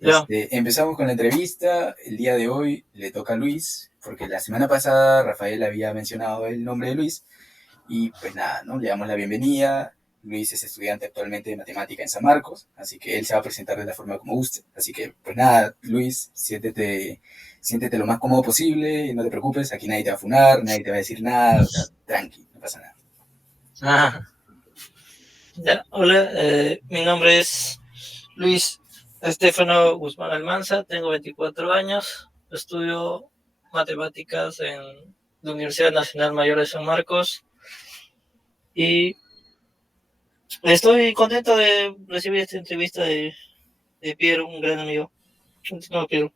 Ya. Empezamos con la entrevista. El día de hoy le toca a Luis, porque la semana pasada Rafael había mencionado el nombre de Luis. Y pues nada, ¿no? Le damos la bienvenida. Luis es estudiante actualmente de matemática en San Marcos, así que él se va a presentar de la forma como guste. Así que, pues nada, Luis, siéntete lo más cómodo posible, no te preocupes, aquí nadie te va a funar, nadie te va a decir nada, o sea, tranqui, no pasa nada. Ah, ya. Hola, mi nombre es Luis Estefano Guzmán Almanza, tengo 24 años, estudio matemáticas en la Universidad Nacional Mayor de San Marcos y estoy contento de recibir esta entrevista de Piero, un gran amigo. No, Piero.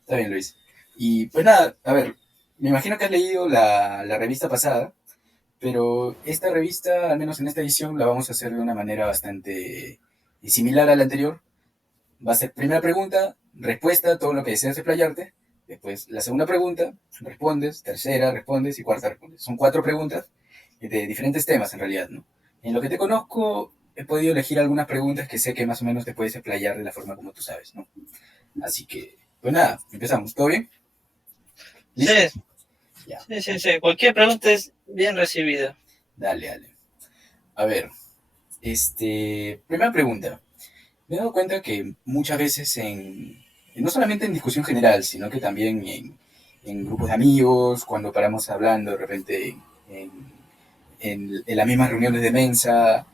Está bien, Luis. Y pues nada, a ver, me imagino que has leído la revista pasada, pero esta revista, al menos en esta edición, la vamos a hacer de una manera bastante similar a la anterior. Va a ser primera pregunta, respuesta, todo lo que deseas explayarte. Después la segunda pregunta, respondes. Tercera, respondes. Y cuarta, respondes. Son cuatro preguntas de diferentes temas en realidad, ¿no? En lo que te conozco, he podido elegir algunas preguntas que sé que más o menos te puedes explayar de la forma como tú sabes, ¿no? Así que, pues nada, empezamos. ¿Todo bien? ¿Listo? Sí, Ya. sí. Cualquier pregunta es bien recibida. Dale, dale. A ver, primera pregunta. Me he dado cuenta que muchas veces no solamente en discusión general, sino que también en grupos de amigos, cuando paramos hablando de repente en, en las mismas reuniones de mensa,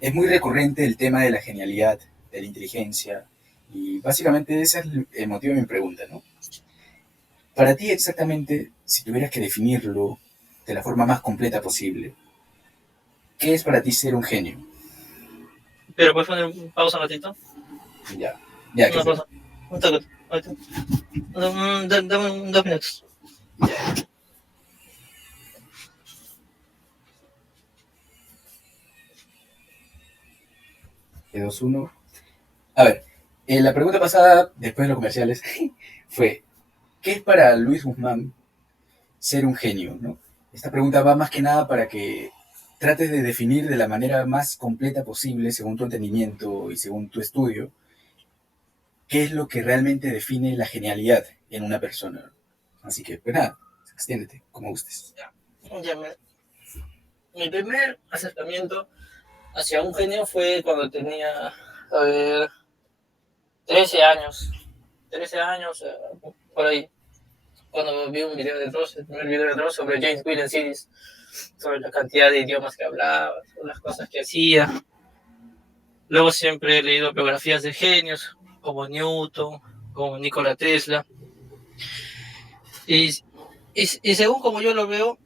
es muy recurrente el tema de la genialidad, de la inteligencia, y básicamente ese es el motivo de mi pregunta, ¿no? Para ti exactamente, si tuvieras que definirlo de la forma más completa posible, ¿qué es para ti ser un genio? Pero puedes poner un pausa un ratito. Ya, ya, ¿qué Una fue? pausa. Un toque. Dame 2 minutos. Ya, ya. dos, uno. A ver, la pregunta pasada, después de los comerciales, fue, ¿qué es para Luis Guzmán ser un genio? ¿No? Esta pregunta va más que nada para que trates de definir de la manera más completa posible, según tu entendimiento y según tu estudio, qué es lo que realmente define la genialidad en una persona. Así que, pues nada, extiéndete, como gustes. Ya mi primer acercamiento hacia un genio fue cuando tenía, a ver, 13 años. 13 años, por ahí. Cuando vi un video de Dross, el primer video de Dross sobre James William Sidis, sobre la cantidad de idiomas que hablaba, sobre las cosas que hacía. Luego siempre he leído biografías de genios, como Newton, como Nikola Tesla. Y, y según como yo lo veo,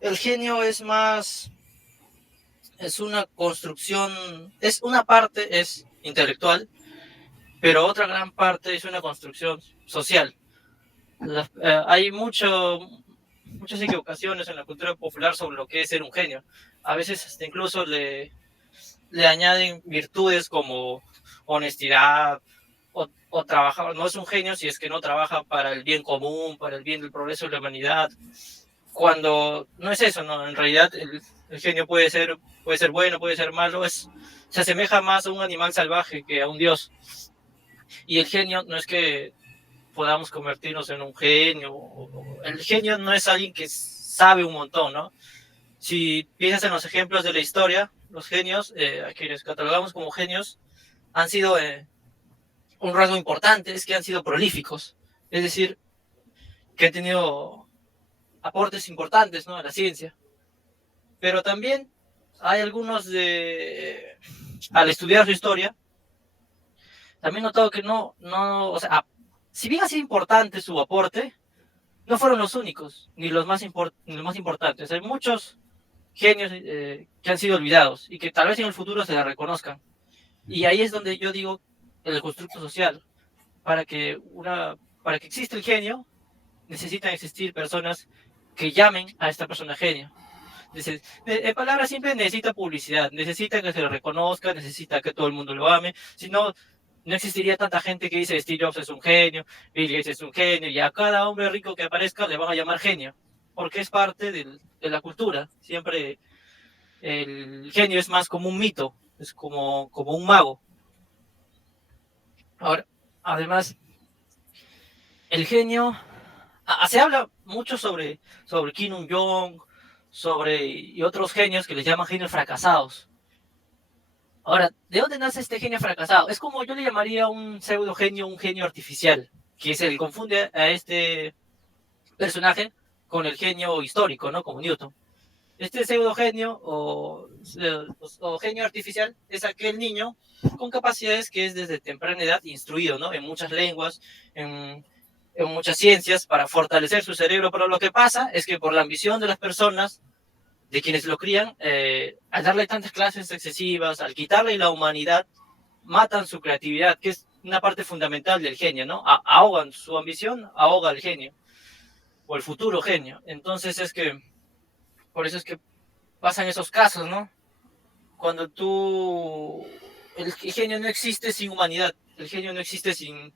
el genio es más, es una construcción, es una parte es intelectual, pero otra gran parte es una construcción social. Hay muchas equivocaciones en la cultura popular sobre lo que es ser un genio. A veces hasta incluso le añaden virtudes como honestidad o trabajar. No es un genio si es que no trabaja para el bien común, para el bien del progreso de la humanidad. Cuando no es eso, ¿no? En realidad el genio puede ser bueno, puede ser malo, se asemeja más a un animal salvaje que a un dios. Y el genio no es que podamos convertirnos en un genio. El genio no es alguien que sabe un montón, ¿no? Si piensas en los ejemplos de la historia, los genios, a quienes catalogamos como genios, han sido un rasgo importante, es que han sido prolíficos. Es decir, que han tenido aportes importantes, ¿no?, a la ciencia. Pero también hay algunos al estudiar su historia, también he notado que o sea, si bien ha sido importante su aporte, no fueron los únicos, ni los más importantes. Hay muchos genios que han sido olvidados y que tal vez en el futuro se les reconozcan. Y ahí es donde yo digo el constructo social. Para que, para que exista el genio, necesitan existir personas que llamen a esta persona genio. En palabras simples, necesita publicidad, necesita que se lo reconozca, necesita que todo el mundo lo ame. Si no, no existiría tanta gente que dice Steve Jobs es un genio, Bill Gates es un genio, y a cada hombre rico que aparezca le van a llamar genio, porque es parte de la cultura. Siempre el genio es más como un mito, es como un mago. Ahora, Además, el genio, se habla mucho sobre Kim Il-jong, y otros genios que les llaman genios fracasados. Ahora, ¿de dónde nace este genio fracasado? Es como yo le llamaría un pseudo genio, un genio artificial, que se le confunde a este personaje con el genio histórico, ¿no? Como Newton. Este pseudo genio o genio artificial es aquel niño con capacidades que es desde temprana edad instruido, ¿no? En muchas lenguas, en muchas ciencias, para fortalecer su cerebro. Pero lo que pasa es que por la ambición de las personas, de quienes lo crían, al darle tantas clases excesivas, al quitarle la humanidad, matan su creatividad, que es una parte fundamental del genio, ¿no? Ahogan su ambición, ahoga al genio, o el futuro genio. Entonces por eso es que pasan esos casos, ¿no? Cuando el genio no existe sin humanidad, el genio no existe sin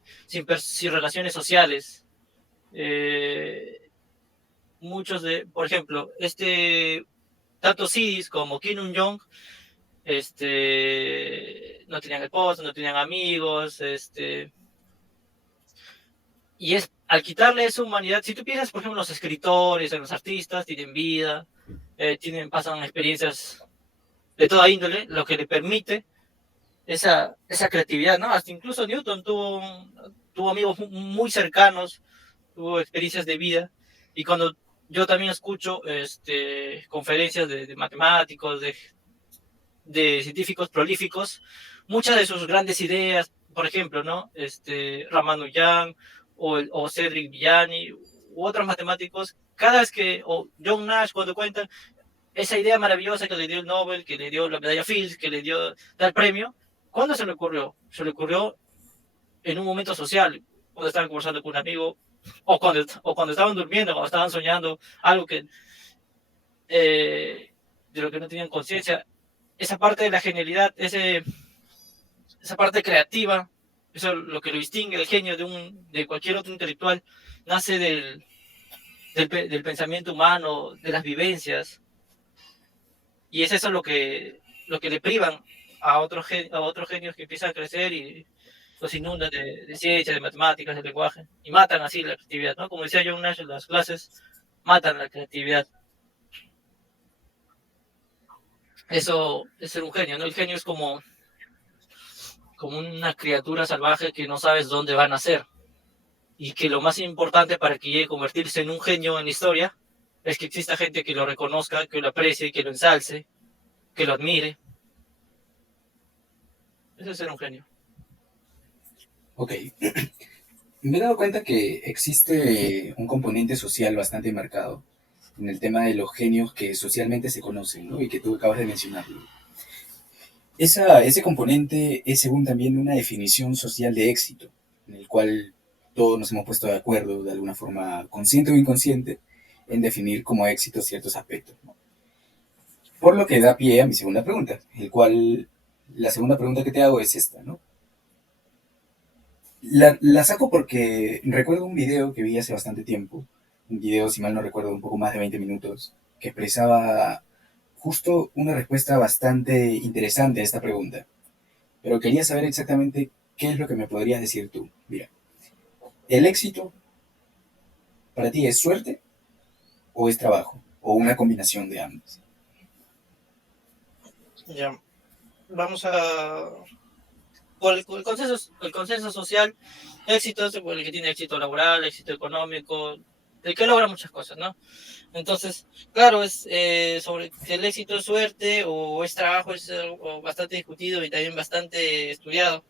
relaciones sociales. Muchos por ejemplo, tanto Sidis como Kim Il-jong, no tenían esposa, no tenían amigos, y al quitarle esa humanidad, si tú piensas, por ejemplo, en los escritores, en los artistas, tienen vida, pasan experiencias de toda índole, lo que le permite esa creatividad, ¿no? Hasta incluso Newton tuvo amigos muy cercanos, tuvo experiencias de vida, y cuando yo también escucho conferencias de matemáticos, de científicos prolíficos, muchas de sus grandes ideas, por ejemplo, ¿no? Ramanujan o Cedric Villani u otros matemáticos, cada vez o John Nash, cuando cuentan esa idea maravillosa que le dio el Nobel, que le dio la medalla Fields, que le dio tal premio, ¿cuándo se le ocurrió? Se le ocurrió en un momento social, cuando estaban conversando con un amigo, o cuando estaban durmiendo, cuando estaban soñando, algo de lo que no tenían conciencia. Esa parte de la genialidad, esa parte creativa, eso es lo que lo distingue el genio de cualquier otro intelectual, nace del pensamiento humano, de las vivencias, y es eso lo que le privan a otros genios que empiezan a crecer y los inundan de ciencia, de matemáticas, de lenguaje, y matan así la creatividad, ¿no? Como decía John Nash en las clases, matan la creatividad. Eso es ser un genio, ¿no? El genio es como una criatura salvaje que no sabes dónde va a nacer, y que lo más importante para que llegue a convertirse en un genio en la historia es que exista gente que lo reconozca, que lo aprecie, que lo ensalce, que lo admire. Eso es ser un genio. Ok. Me he dado cuenta que existe un componente social bastante marcado en el tema de los genios que socialmente se conocen, ¿no? Y que tú acabas de mencionarlo. Ese componente es según también una definición social de éxito, en el cual todos nos hemos puesto de acuerdo, de alguna forma consciente o inconsciente, en definir como éxito ciertos aspectos, ¿no? Por lo que da pie a mi segunda pregunta, la segunda pregunta que te hago es esta, ¿no? La saco porque recuerdo un video que vi hace bastante tiempo, un video, si mal no recuerdo, un poco más de 20 minutos, que expresaba justo una respuesta bastante interesante a esta pregunta. Pero quería saber exactamente qué es lo que me podrías decir tú. Mira, ¿el éxito para ti es suerte o es trabajo? ¿O una combinación de ambos? Ya, vamos a... Por el consenso social, éxito es el que tiene éxito laboral, éxito económico, el que logra muchas cosas, ¿no? Entonces, claro, es sobre si el éxito es suerte o es trabajo, es algo bastante discutido y también bastante estudiado.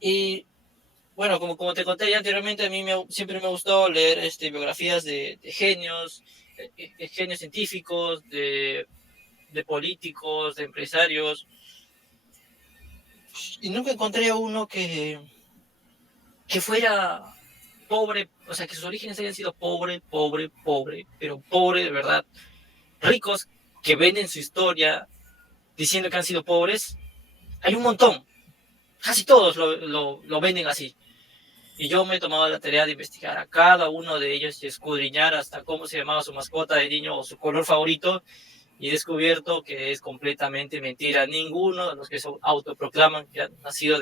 Y bueno, como te conté ya anteriormente, a mí siempre me gustó leer biografías de genios, genios científicos, de políticos, de empresarios, y nunca encontré a uno que fuera pobre, o sea, que sus orígenes hayan sido pobre, pero pobre de verdad. Ricos que venden su historia diciendo que han sido pobres, hay un montón. Casi todos lo venden así. Y yo me he tomado la tarea de investigar a cada uno de ellos y escudriñar hasta cómo se llamaba su mascota de niño o su color favorito, y he descubierto que es completamente mentira. Ninguno de los que se autoproclaman que han nacido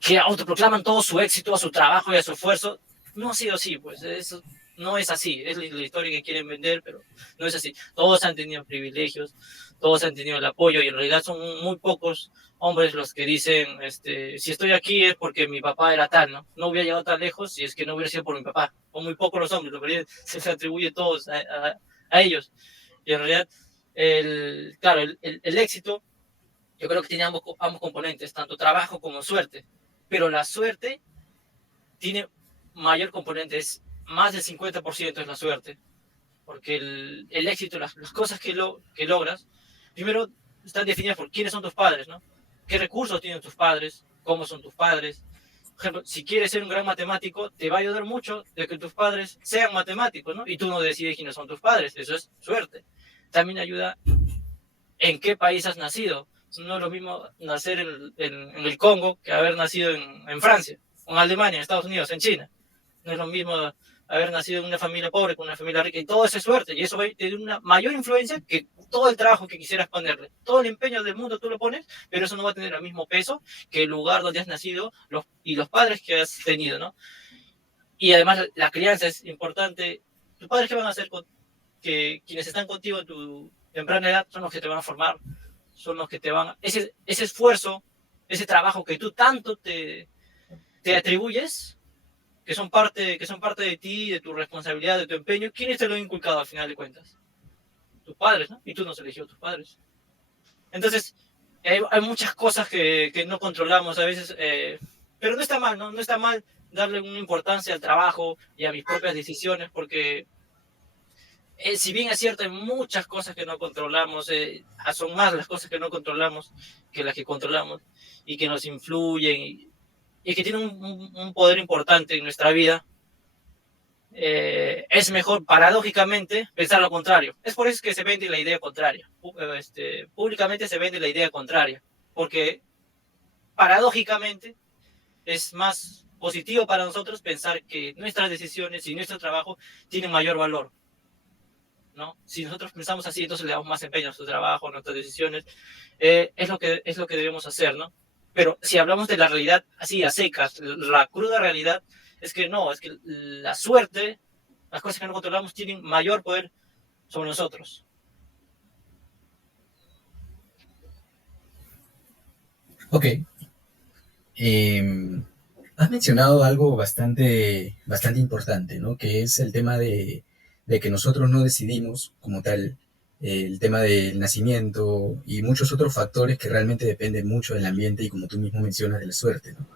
que autoproclaman todo su éxito a su trabajo y a su esfuerzo. No ha sido así, pues eso no es así, es la historia que quieren vender, pero no es así. Todos han tenido privilegios, todos han tenido el apoyo y en realidad son muy pocos hombres los que dicen, si estoy aquí es porque mi papá era tal, ¿no? No hubiera llegado tan lejos si es que no hubiera sido por mi papá. Son muy pocos los hombres, se les atribuye todos a ellos. Y en realidad, claro, el éxito, yo creo que tiene ambos componentes, tanto trabajo como suerte. Pero la suerte tiene mayor componente, es más del 50% es la suerte. Porque el éxito, las cosas que logras, primero están definidas por quiénes son tus padres, ¿no? ¿Qué recursos tienen tus padres? ¿Cómo son tus padres? Por ejemplo, si quieres ser un gran matemático, te va a ayudar mucho de que tus padres sean matemáticos, ¿no? Y tú no decides quiénes son tus padres, eso es suerte. También ayuda en qué país has nacido. No es lo mismo nacer en el Congo que haber nacido en Francia, o en Alemania, en Estados Unidos, en China. No es lo mismo haber nacido en una familia pobre con una familia rica, y todo eso es suerte, y eso va a tener una mayor influencia que todo el trabajo que quisieras ponerle. Todo el empeño del mundo tú lo pones, pero eso no va a tener el mismo peso que el lugar donde has nacido y los padres que has tenido, ¿no? Y además la crianza es importante. Tus padres, ¿qué van a hacer que quienes están contigo en tu temprana edad son los que te van a formar, son los que te van a... Ese esfuerzo, ese trabajo que tú tanto te atribuyes, que son parte de ti, de tu responsabilidad, de tu empeño, ¿quiénes te lo han inculcado al final de cuentas? Tus padres, ¿no? Y tú no has elegido a tus padres. Entonces, hay muchas cosas que no controlamos a veces, pero no está mal, ¿no? No está mal darle una importancia al trabajo y a mis propias decisiones, porque si bien es cierto, hay muchas cosas que no controlamos, son más las cosas que no controlamos que las que controlamos y que nos influyen y que tienen un poder importante en nuestra vida. Es mejor, paradójicamente, pensar lo contrario. Es por eso que se vende la idea contraria. Públicamente se vende la idea contraria, porque paradójicamente es más positivo para nosotros pensar que nuestras decisiones y nuestro trabajo tienen mayor valor, ¿no? Si nosotros pensamos así, entonces le damos más empeño a nuestro trabajo, a nuestras decisiones. Es lo que debemos hacer, ¿no? Pero si hablamos de la realidad así a secas, la cruda realidad es que no, es que la suerte, las cosas que no controlamos tienen mayor poder sobre nosotros. Ok. Has mencionado algo bastante importante, ¿no? Que es el tema de que nosotros no decidimos como tal el tema del nacimiento y muchos otros factores que realmente dependen mucho del ambiente y como tú mismo mencionas de la suerte, ¿no?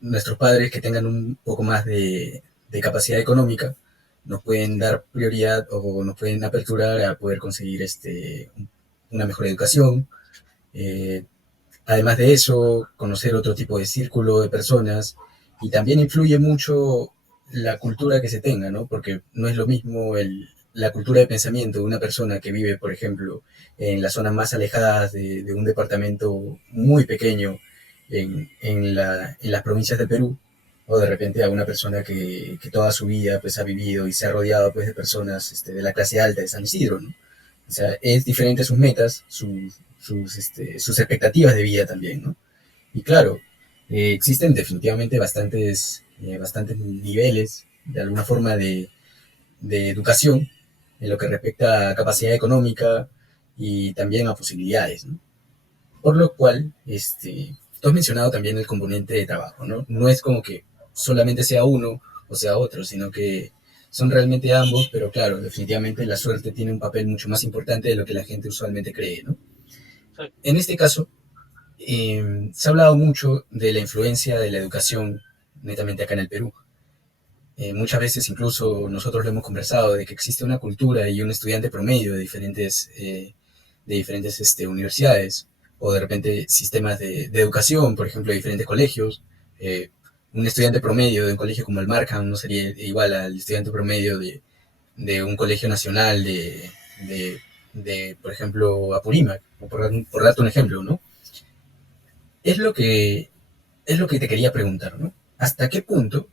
Nuestros padres que tengan un poco más de capacidad económica nos pueden dar prioridad o nos pueden aperturar a poder conseguir una mejor educación. Eh, Además de eso, conocer otro tipo de círculo de personas y también influye mucho la cultura que se tenga, ¿no? Porque no es lo mismo la cultura de pensamiento de una persona que vive, por ejemplo, en las zonas más alejadas de un departamento muy pequeño en las provincias del Perú, o de repente a una persona que toda su vida pues, ha vivido y se ha rodeado pues, de personas de la clase alta de San Isidro, ¿no? O sea, es diferente sus metas, sus expectativas de vida también, ¿no? Y claro, existen definitivamente bastantes niveles, de alguna forma, de educación en lo que respecta a capacidad económica y también a posibilidades, ¿no? Por lo cual, tú has mencionado también el componente de trabajo, ¿no? No es como que solamente sea uno o sea otro, sino que son realmente ambos, pero claro, definitivamente la suerte tiene un papel mucho más importante de lo que la gente usualmente cree, ¿no? En este caso, se ha hablado mucho de la influencia de la educación netamente acá en el Perú. Muchas veces incluso nosotros lo hemos conversado de que existe una cultura y un estudiante promedio de diferentes universidades o de repente sistemas de educación, por ejemplo, de diferentes colegios. Un estudiante promedio de un colegio como el Markham no sería igual al estudiante promedio de un colegio nacional por ejemplo, Apurímac, por darte un ejemplo, ¿no? Es lo que, es lo que te quería preguntar, ¿no? ¿Hasta qué punto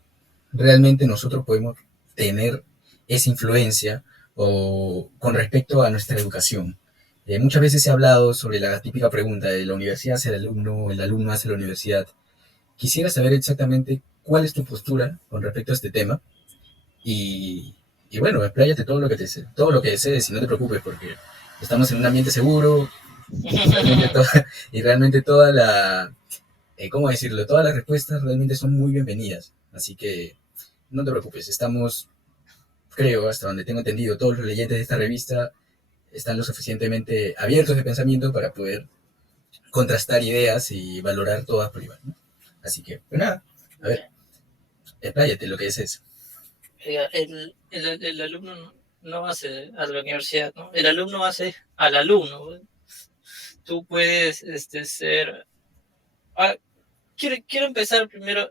realmente nosotros podemos tener esa influencia o con respecto a nuestra educación? Muchas veces se ha hablado sobre la típica pregunta de la universidad hacia el alumno hacia la universidad. quisiera saber exactamente cuál es tu postura con respecto a este tema y, y bueno, expláyate todo lo que desees y no te preocupes porque estamos en un ambiente seguro y realmente, y realmente toda la, ¿cómo decirlo? Todas las respuestas realmente son muy bienvenidas. Así que no te preocupes, estamos, creo, hasta donde tengo entendido, todos los leyentes de esta revista están lo suficientemente abiertos de pensamiento para poder contrastar ideas y valorar todas por igual, ¿no? Así que, pues nada, a ver, Ya. expláyate lo que es eso. El alumno no hace a la universidad, ¿no? El alumno hace al alumno, ¿no? Tú puedes ser... Ah, quiero empezar primero,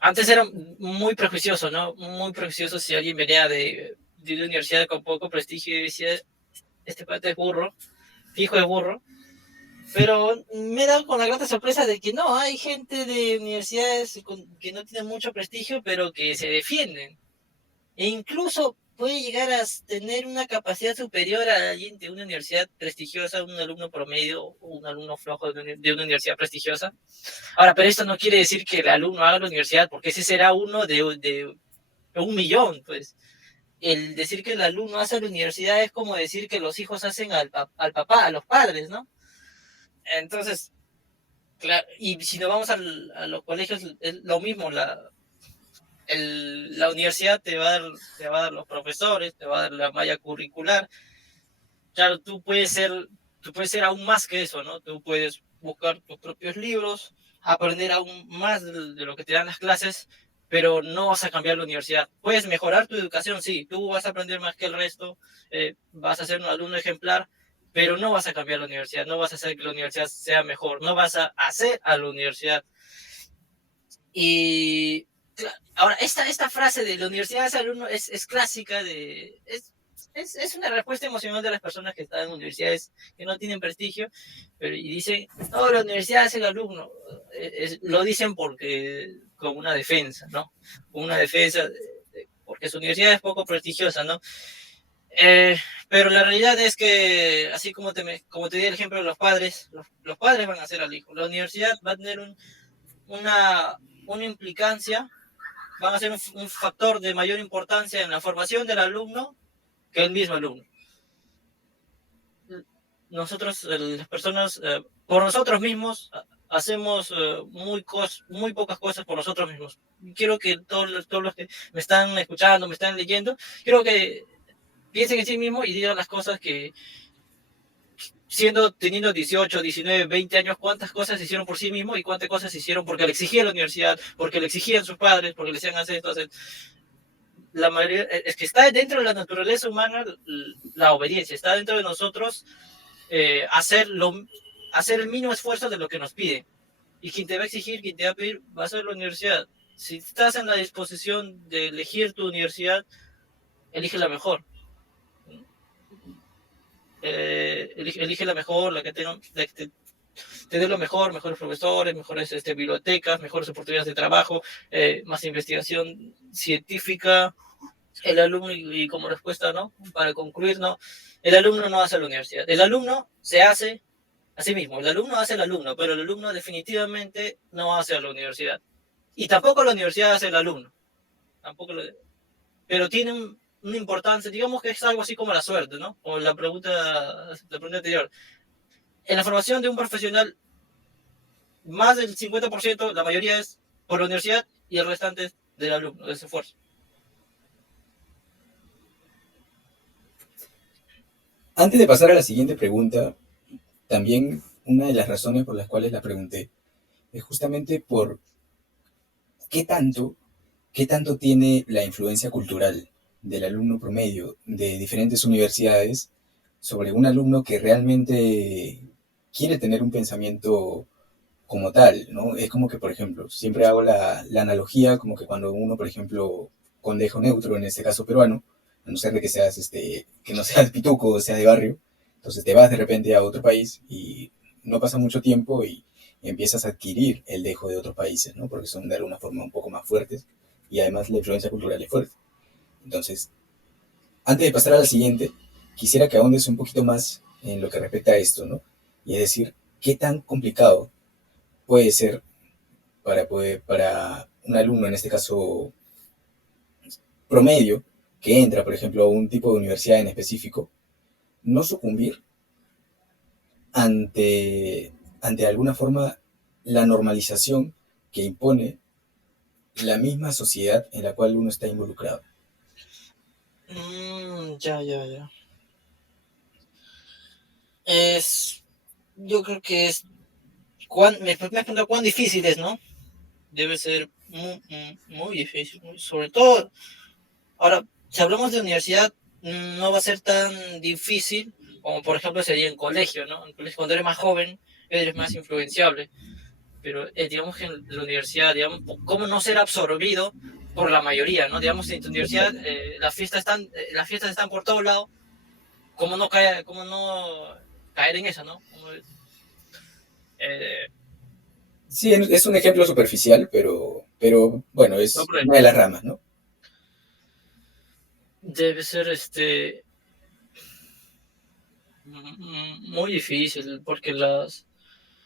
antes era muy prejuicioso, ¿no? Muy prejuicioso si alguien venía de una universidad con poco prestigio y decía, este pata es burro, fijo es burro. Pero me he dado con la grata sorpresa de que no, hay gente de universidades que no tienen mucho prestigio, pero que se defienden. E incluso puede llegar a tener una capacidad superior a alguien de una universidad prestigiosa, un alumno promedio o un alumno flojo de una universidad prestigiosa. Ahora, pero esto no quiere decir que el alumno haga la universidad, porque ese será uno de 1 millón, pues. El decir que el alumno hace la universidad es como decir que los hijos hacen al papá, a los padres, ¿no? Entonces, claro, y si nos vamos a los colegios, es lo mismo, la universidad te va a dar los profesores, te va a dar la malla curricular. Claro, tú puedes ser aún más que eso, ¿no? Tú puedes buscar tus propios libros, aprender aún más de lo que te dan las clases, pero no vas a cambiar la universidad. Puedes mejorar tu educación, sí, tú vas a aprender más que el resto, vas a ser un alumno ejemplar, pero no vas a cambiar la universidad, no vas a hacer que la universidad sea mejor, no vas a hacer a la universidad. Y ahora, esta frase de la universidad es alumno es clásica, es una respuesta emocional de las personas que están en universidades que no tienen prestigio, pero, y dicen, no, la universidad es el alumno. Lo dicen porque, como una defensa, ¿no? Como una defensa, porque su universidad es poco prestigiosa, ¿no? Eh, pero la realidad es que, así como te di el ejemplo de los padres van a ser al hijo. La universidad va a tener una implicancia, van a ser un factor de mayor importancia en la formación del alumno que el mismo alumno. Nosotros, las personas, por nosotros mismos, hacemos muy pocas cosas por nosotros mismos. Quiero que todos los que me están escuchando, me están leyendo, quiero que piensen en sí mismos y digan las cosas que, teniendo 18, 19, 20 años, cuántas cosas hicieron por sí mismos y cuántas cosas hicieron porque le exigía la universidad, porque le exigían sus padres, porque le decían hacer esto, hacer. La mayoría, es que está dentro de la naturaleza humana la obediencia, está dentro de nosotros hacer, hacer el mínimo esfuerzo de lo que nos piden. Y quien te va a exigir, quien te va a pedir, va a ser la universidad. Si estás en la disposición de elegir tu universidad, elige la mejor. Elige la mejor, la que te dé lo mejor, mejores profesores, mejores bibliotecas, mejores oportunidades de trabajo, más investigación científica. El alumno, y como respuesta, ¿no? Para concluir, ¿no? El alumno no hace la universidad. El alumno se hace a sí mismo. El alumno hace al alumno, pero el alumno definitivamente no hace a la universidad. Y tampoco la universidad hace al alumno. Tampoco lo, pero tiene una importancia, digamos que es algo así como la suerte, ¿no? O la pregunta anterior. En la formación de un profesional, más del 50%, la mayoría es por la universidad y el restante es del alumno, de su esfuerzo. Antes de pasar a la siguiente pregunta, también una de las razones por las cuales la pregunté es justamente por qué tanto, qué tanto tiene la influencia cultural del alumno promedio de diferentes universidades sobre un alumno que realmente quiere tener un pensamiento como tal, ¿no? Es como que, por ejemplo, siempre hago la analogía como que cuando uno, por ejemplo, condejo neutro, en este caso peruano, a no ser de que seas, que no seas pituco o seas de barrio, entonces te vas de repente a otro país y no pasa mucho tiempo y empiezas a adquirir el dejo de otros países, ¿no? Porque son de alguna forma un poco más fuertes y además la influencia cultural es fuerte. Entonces, antes de pasar a la siguiente, quisiera que ahondes un poquito más en lo que respecta a esto, ¿no? Y es decir, ¿qué tan complicado puede ser para un alumno, en este caso promedio, que entra, por ejemplo, a un tipo de universidad en específico, no sucumbir ante, ante alguna forma la normalización que impone la misma sociedad en la cual uno está involucrado. Ya, ya, ya. Es, yo creo que es, me pregunto cuán difícil es, ¿no? Debe ser muy difícil, sobre todo, ahora, si hablamos de universidad, no va a ser tan difícil como, por ejemplo, sería en colegio, ¿no? En colegio, cuando eres más joven, eres más influenciable, pero digamos que en la universidad, digamos, ¿cómo no ser absorbido por la mayoría, ¿no? Digamos, en tu universidad las fiestas están por todos lados, cómo no caer en eso, ¿no? Eh, Sí, es un ejemplo superficial, pero bueno, no, es pero una de las ramas, ¿no? debe ser muy difícil, porque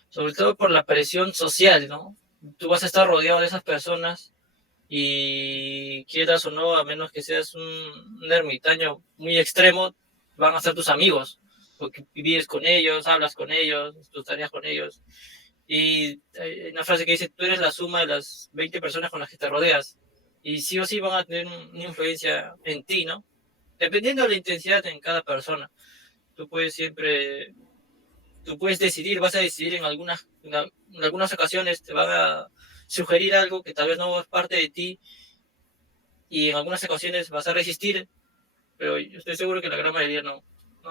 sobre todo por la presión social, ¿no? Tú vas a estar rodeado de esas personas y quieras o no, a menos que seas un ermitaño muy extremo, van a ser tus amigos, porque vives con ellos, hablas con ellos, tus tareas con ellos. Y hay una frase que dice, tú eres la suma de las 20 personas con las que te rodeas. Y sí o sí van a tener una influencia en ti, ¿no? Dependiendo de la intensidad en cada persona. Tú puedes siempre tú puedes decidir, vas a decidir en algunas ocasiones, te van a sugerir algo que tal vez no es parte de ti y en algunas ocasiones vas a resistir, pero yo estoy seguro que la gran mayoría no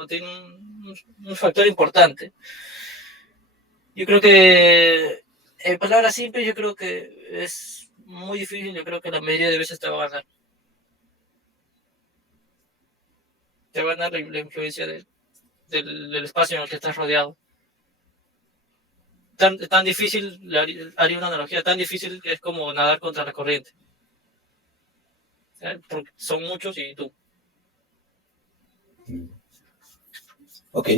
tiene un factor importante. Yo creo que, en palabras simples, yo creo que es muy difícil, yo creo que la mayoría de veces te va a ganar. Te va a ganar la influencia del espacio en el que estás rodeado. Tan difícil, haría una analogía, tan difícil es como nadar contra la corriente. Porque son muchos y tú. Ok,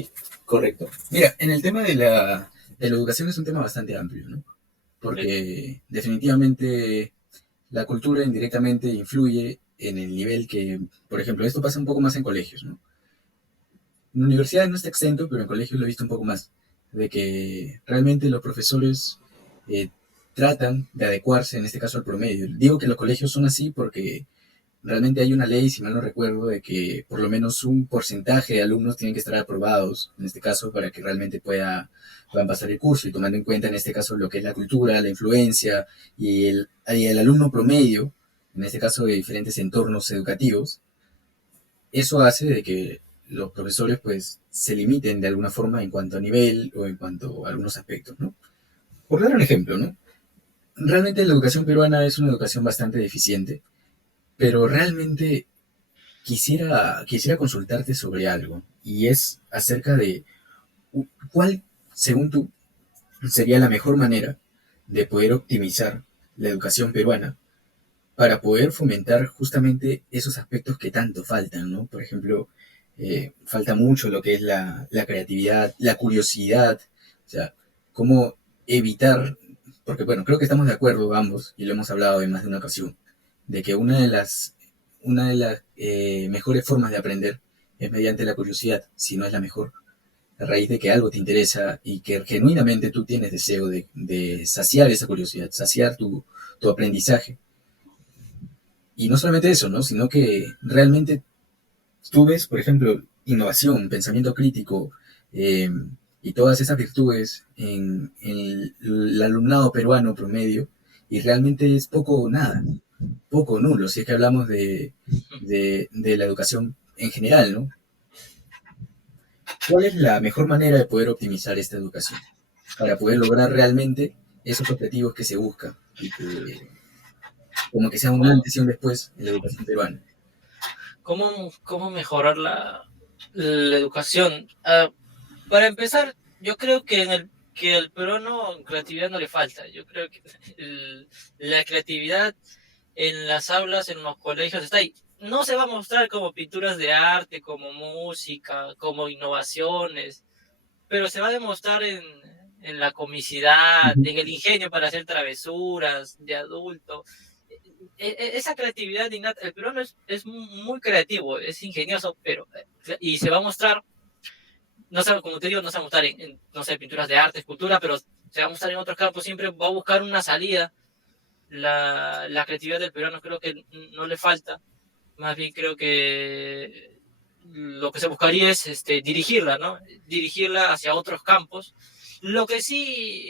correcto. Mira, en el tema de la educación es un tema bastante amplio, ¿no? ¿Sí? Porque definitivamente la cultura indirectamente influye en el nivel que, por ejemplo, esto pasa un poco más en colegios, ¿no? En universidades no está exento, pero en colegios lo he visto un poco más, de que realmente los profesores eh, tratan de adecuarse, en este caso, al promedio. Digo que los colegios son así porque realmente hay una ley, si mal no recuerdo, de que por lo menos un porcentaje de alumnos tienen que estar aprobados, en este caso, para que realmente puedan pasar el curso, y tomando en cuenta, en este caso, lo que es la cultura, la influencia y el alumno promedio, en este caso, de diferentes entornos educativos, eso hace de que los profesores pues se limiten de alguna forma en cuanto a nivel o en cuanto a algunos aspectos, ¿no? Por dar un ejemplo, ¿no? Realmente la educación peruana es una educación bastante deficiente, pero realmente quisiera consultarte sobre algo, y es acerca de cuál, según tú, sería la mejor manera de poder optimizar la educación peruana para poder fomentar justamente esos aspectos que tanto faltan, ¿no? Por ejemplo, falta mucho lo que es la creatividad, la curiosidad, o sea, cómo evitar, porque bueno, creo que estamos de acuerdo ambos, y lo hemos hablado en más de una ocasión, de que una de las mejores formas de aprender es mediante la curiosidad, si no es la mejor, a raíz de que algo te interesa y que genuinamente tú tienes deseo de saciar esa curiosidad, saciar tu aprendizaje. Y no solamente eso, ¿no? Sino que realmente tú ves, por ejemplo, innovación, pensamiento crítico eh, y todas esas virtudes en el alumnado peruano promedio, y realmente es poco o nada, poco o nulo, si es que hablamos de la educación en general, ¿no? ¿Cuál es la mejor manera de poder optimizar esta educación para poder lograr realmente esos objetivos que se buscan y que como que sea un ¿Cómo, antes y un después en la educación peruana? cómo mejorar la educación? Para empezar, yo creo que que el peruano creatividad no le falta. Yo creo que la creatividad en las aulas, en los colegios, está ahí. No se va a mostrar como pinturas de arte, como música, como innovaciones, pero se va a demostrar en la comicidad, en el ingenio para hacer travesuras de adulto. Esa creatividad innata, el peruano es muy creativo, es ingenioso, pero y se va a mostrar, no sé, como te digo, no se va a mostrar no sé, pinturas de arte, escultura, pero se va a mostrar en otros campos, siempre va a buscar una salida. La creatividad del peruano creo que no le falta, más bien creo que lo que se buscaría es dirigirla, ¿no? Dirigirla hacia otros campos. Lo que sí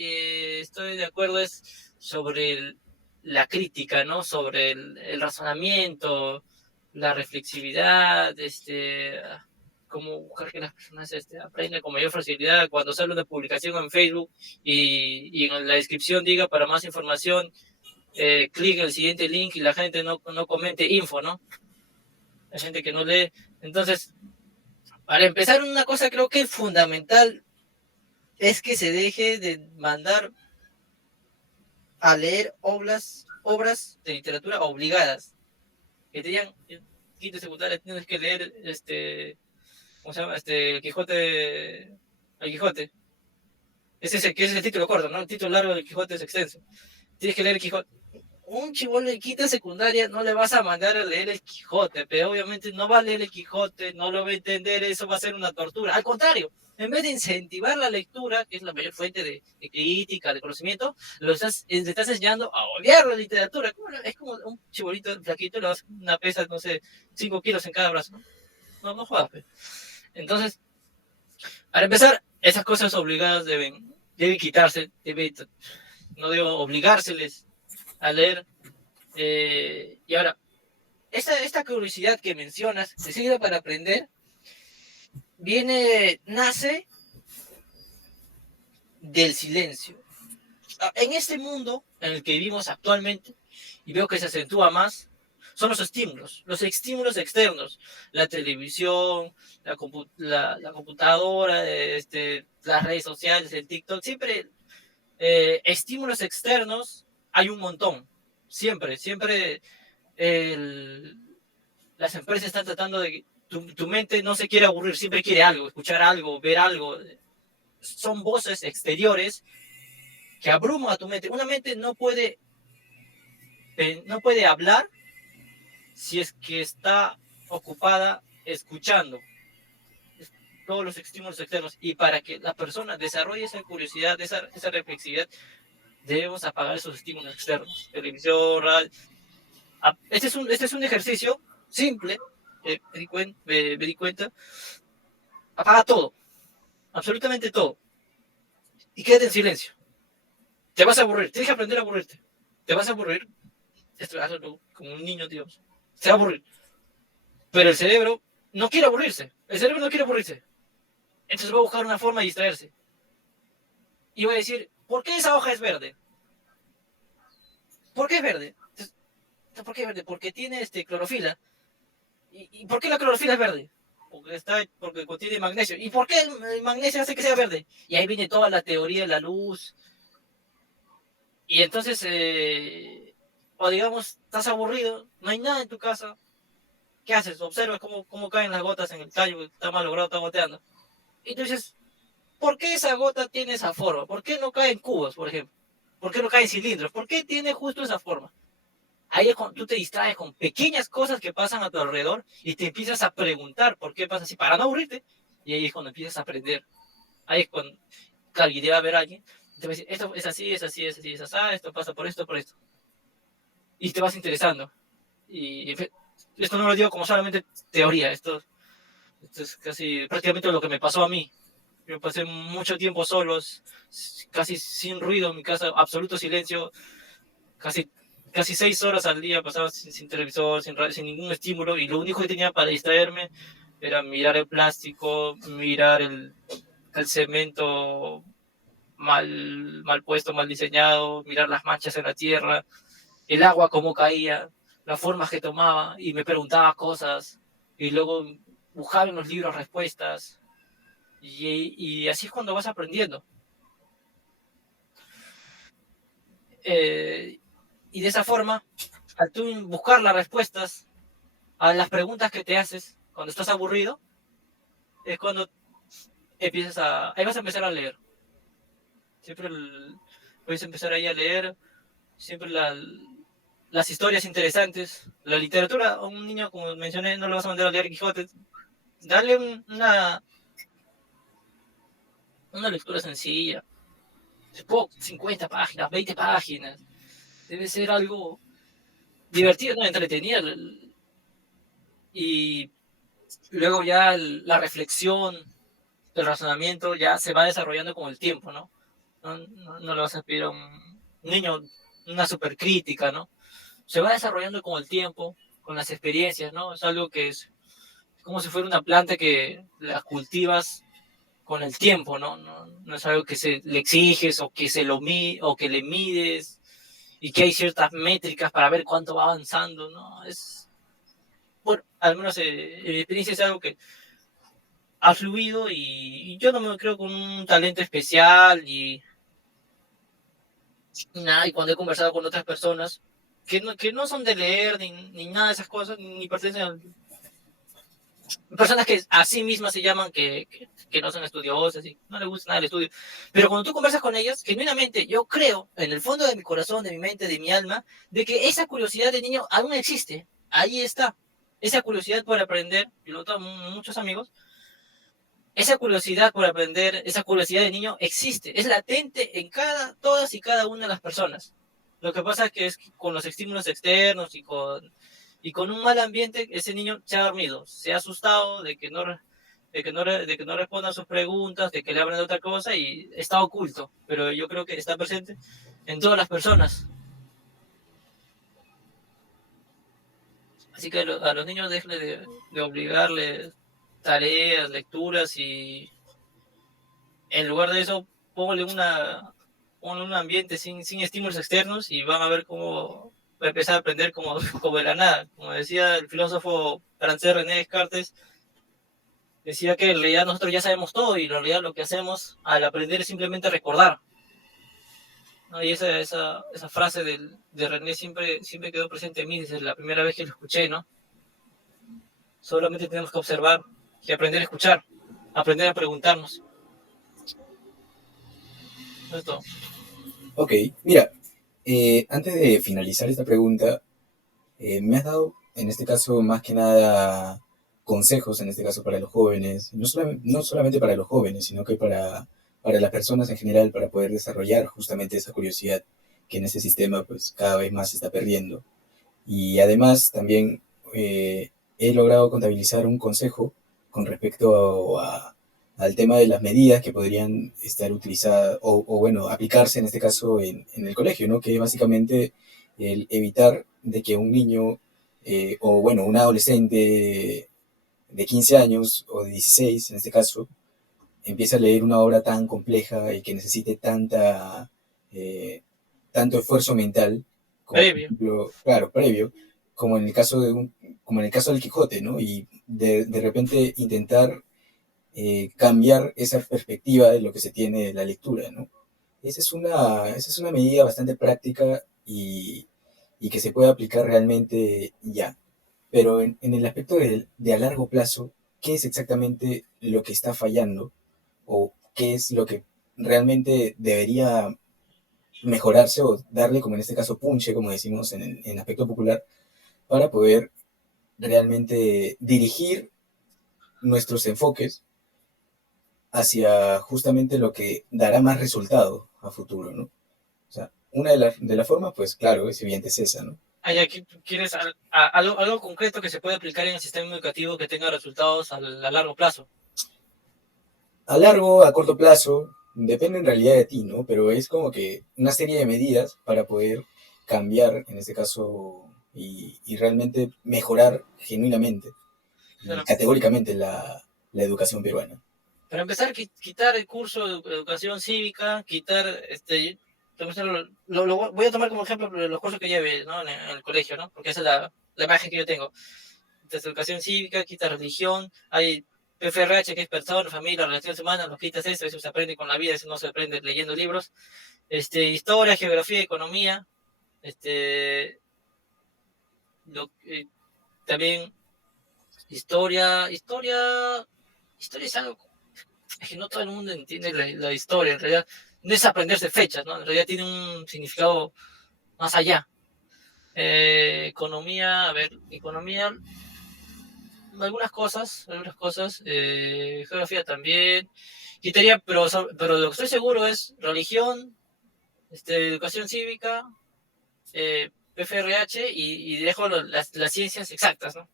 estoy de acuerdo es sobre la crítica, ¿no? Sobre el razonamiento, la reflexividad, cómo buscar que las personas aprendan con mayor facilidad. Cuando sale una publicación en Facebook y en la descripción diga para más información, clic en el siguiente link y la gente no comente info, ¿no? Hay gente que no lee. Entonces, para empezar, una cosa creo que es fundamental es que se deje de mandar a leer obras de literatura obligadas. Que te digan, en quinto secundaria tienes que leer ¿cómo se llama? El Quijote. El Quijote. Que es el título corto, ¿no? El título largo del Quijote es extenso. Tienes que leer el Quijote. Un chibolo de quinta secundaria no le vas a mandar a leer el Quijote, pero obviamente no va a leer el Quijote, no lo va a entender, eso va a ser una tortura. Al contrario, en vez de incentivar la lectura, que es la mayor fuente de crítica, de conocimiento, le estás enseñando a odiar la literatura. Es como un chibolito flaquito, le das una pesa, no sé, 5 kilos en cada brazo. No jodas. Entonces, para empezar, esas cosas obligadas deben quitarse, no debo obligárseles a leer. Y ahora, esta curiosidad que mencionas, que sirve para aprender, nace del silencio. En este mundo en el que vivimos actualmente, y veo que se acentúa más, son los estímulos externos, la televisión, la computadora, las redes sociales, el TikTok, siempre estímulos externos hay un montón, siempre las empresas están tratando de tu mente no se quiere aburrir, siempre quiere algo, escuchar algo, ver algo. Son voces exteriores que abruman a tu mente. Una mente no puede hablar si es que está ocupada escuchando todos los estímulos externos. Y para que la persona desarrolle esa curiosidad, esa reflexividad, debemos apagar esos estímulos externos. Televisión, radio. Este es un ejercicio simple, me di cuenta. Apaga todo, absolutamente todo. Y quédate en silencio. Te vas a aburrir, tienes que aprender a aburrirte. Te vas a aburrir, como un niño, Dios. Se va a aburrir. Pero el cerebro no quiere aburrirse. El cerebro no quiere aburrirse. Entonces va a buscar una forma de distraerse. Y va a decir, ¿por qué esa hoja es verde? ¿Por qué es verde? Entonces, ¿por qué es verde? Porque tiene clorofila. ¿Y por qué la clorofila es verde? Porque contiene magnesio. ¿Y por qué el magnesio hace que sea verde? Y ahí viene toda la teoría de la luz. Y entonces, o digamos, estás aburrido, no hay nada en tu casa. ¿Qué haces? Observas cómo caen las gotas en el tallo, está mal logrado, está goteando. Y tú dices, ¿por qué esa gota tiene esa forma? ¿Por qué no cae en cubos, por ejemplo? ¿Por qué no cae en cilindros? ¿Por qué tiene justo esa forma? Ahí es cuando tú te distraes con pequeñas cosas que pasan a tu alrededor y te empiezas a preguntar por qué pasa así, para no aburrirte. Y ahí es cuando empiezas a aprender. Ahí es cuando, claro, y debe haber alguien, te va a decir, esto es así, es así, es así, es así, esto pasa por esto, por esto. Y te vas interesando. Y esto no lo digo como solamente teoría, esto es casi prácticamente lo que me pasó a mí. Yo pasé mucho tiempo solos, casi sin ruido en mi casa, absoluto silencio, casi 6 horas al día pasaba sin televisor, sin ningún estímulo, y lo único que tenía para distraerme era mirar el plástico, mirar el cemento mal puesto, mal diseñado, mirar las manchas en la tierra, el agua cómo caía, las formas que tomaba, y me preguntaba cosas, y luego buscaba en los libros respuestas, y así es cuando vas aprendiendo. Y de esa forma, al tú buscar las respuestas a las preguntas que te haces cuando estás aburrido, es cuando ahí vas a empezar a leer. Siempre puedes empezar ahí a leer, siempre las historias interesantes. La literatura, a un niño, como mencioné, no lo vas a mandar a leer Quijote. Dale una lectura sencilla. 50 páginas, 20 páginas. Debe ser algo divertido, ¿no? Entretenido. Y luego ya la reflexión, el razonamiento ya se va desarrollando con el tiempo, ¿no? No le vas a pedir a un niño una supercrítica, ¿no? Se va desarrollando con el tiempo, con las experiencias, ¿no? Es algo que es como si fuera una planta que la cultivas con el tiempo, ¿no? No es algo que le exiges o que o que le mides y que hay ciertas métricas para ver cuánto va avanzando, ¿no? Bueno, al menos en mi experiencia es algo que ha fluido y yo no me creo con un talento especial nada, y cuando he conversado con otras personas que no son de leer ni nada de esas cosas, ni pertenecen a personas que a sí mismas se llaman que no son estudiosas y no les gusta nada el estudio. Pero cuando tú conversas con ellas, genuinamente yo creo, en el fondo de mi corazón, de mi mente, de mi alma, de que esa curiosidad de niño aún existe. Ahí está. Esa curiosidad por aprender, y lo tengo muchos amigos, esa curiosidad por aprender, esa curiosidad de niño existe, es latente en todas y cada una de las personas. Lo que pasa es que con los estímulos externos y con un mal ambiente, ese niño se ha dormido, se ha asustado de que no respondan sus preguntas, de que le hablan de otra cosa y está oculto, pero yo creo que está presente en todas las personas. Así que a los niños déjenle de obligarles tareas, lecturas y en lugar de eso, póngale un ambiente sin estímulos externos y van a ver cómo va a empezar a aprender como de la nada. Como decía el filósofo francés René Descartes, decía que en realidad nosotros ya sabemos todo y en realidad lo que hacemos al aprender es simplemente recordar, ¿no? Y esa frase de René siempre quedó presente en mí desde la primera vez que lo escuché, ¿no? Solamente tenemos que observar y aprender a escuchar, aprender a preguntarnos. Esto. Ok, mira, antes de finalizar esta pregunta, me has dado, en este caso, más que nada consejos, en este caso para los jóvenes, no solamente para los jóvenes, sino que para las personas en general, para poder desarrollar justamente esa curiosidad que en este sistema pues cada vez más se está perdiendo. Y además también he logrado contabilizar un consejo con respecto al tema de las medidas que podrían estar utilizadas o bueno, aplicarse en este caso en el colegio, ¿no? Que básicamente el evitar de que un niño o bueno, un adolescente de 15 años o de 16 en este caso, empiece a leer una obra tan compleja y que necesite eh, tanto esfuerzo mental, como por Previo. ejemplo, claro, previo, como en el caso como en el caso del Quijote, ¿no? Y de repente intentar cambiar esa perspectiva de lo que se tiene de la lectura, ¿no? Esa es una medida bastante práctica y que se puede aplicar realmente ya. Pero en el aspecto de a largo plazo, ¿qué es exactamente lo que está fallando? ¿O qué es lo que realmente debería mejorarse o darle, como en este caso, punche, como decimos en aspecto popular, para poder realmente dirigir nuestros enfoques hacia justamente lo que dará más resultado a futuro, ¿no? O sea, una de las formas, pues claro, es evidente es esa, ¿no? Aquí quieres algo concreto que se puede aplicar en el sistema educativo que tenga resultados a largo plazo. A largo, a corto plazo, depende en realidad de ti, ¿no? Pero es como que una serie de medidas para poder cambiar, en este caso, y realmente mejorar genuinamente y Pero categóricamente la educación peruana. para empezar, quitar el curso de educación cívica, quitar, voy a tomar como ejemplo los cursos que lleve, ¿no? En el colegio, ¿no? Porque esa es la imagen que yo tengo. Entonces, educación cívica, quita religión, hay PFRH, que es persona, familia, relaciones humanas, lo quitas eso se aprende con la vida, eso no se aprende leyendo libros. Historia, geografía, economía, este, lo, también historia es algo, es que no todo el mundo entiende la historia, en realidad. no es aprenderse fechas, ¿no? En realidad tiene un significado más allá. Economía, a ver, economía, algunas cosas, geografía también, quitaría, pero lo que estoy seguro es religión, educación cívica, PFRH y dejo las ciencias exactas, ¿no?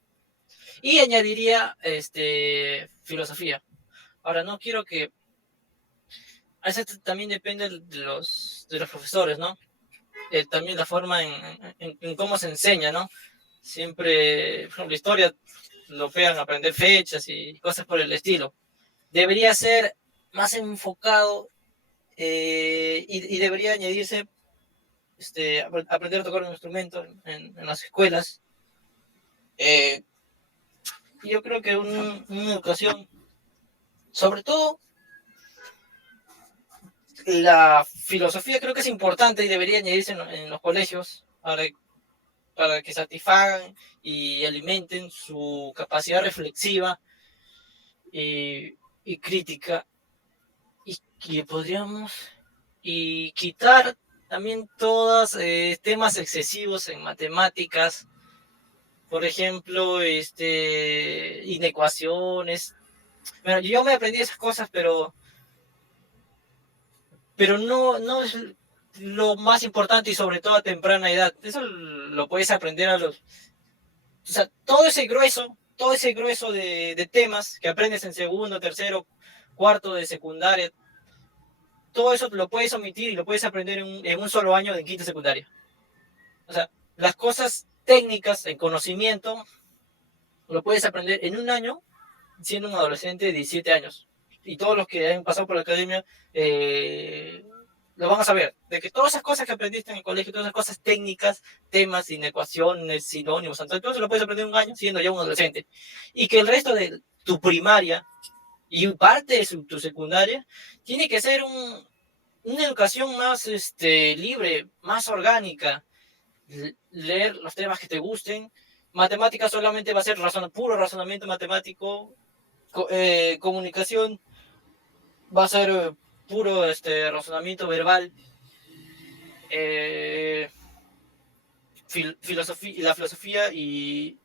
Y añadiría filosofía. Ahora, no quiero que... A veces también depende de los profesores, ¿no? También la forma en cómo se enseña, ¿no? Siempre, por ejemplo, historia, lo pegan a aprender fechas y cosas por el estilo. Debería ser más enfocado y debería añadirse aprender a tocar un instrumento en las escuelas. Yo creo que una educación, sobre todo la filosofía, creo que es importante y debería añadirse en los colegios para que satisfagan y alimenten su capacidad reflexiva y crítica, y que podríamos y quitar también todos temas excesivos en matemáticas, por ejemplo, inecuaciones. Bueno, yo me aprendí esas cosas, pero no es lo más importante y sobre todo a temprana edad. Eso lo puedes aprender o sea, todo ese grueso de temas que aprendes en segundo, tercero, cuarto de secundaria, todo eso lo puedes omitir y lo puedes aprender en un solo año de quinta secundaria. O sea, las cosas técnicas, el conocimiento, lo puedes aprender en un año siendo un adolescente de 17 años. Y todos los que han pasado por la academia lo van a saber, de que todas esas cosas que aprendiste en el colegio, todas esas cosas técnicas, temas, inecuaciones, sinónimos, todo eso lo puedes aprender en un año siendo ya un adolescente. Y que el resto de tu primaria y parte de tu secundaria tiene que ser una educación más libre, más orgánica, leer los temas que te gusten. Matemáticas solamente va a ser puro razonamiento matemático. Comunicación va a ser puro razonamiento verbal. La filosofía y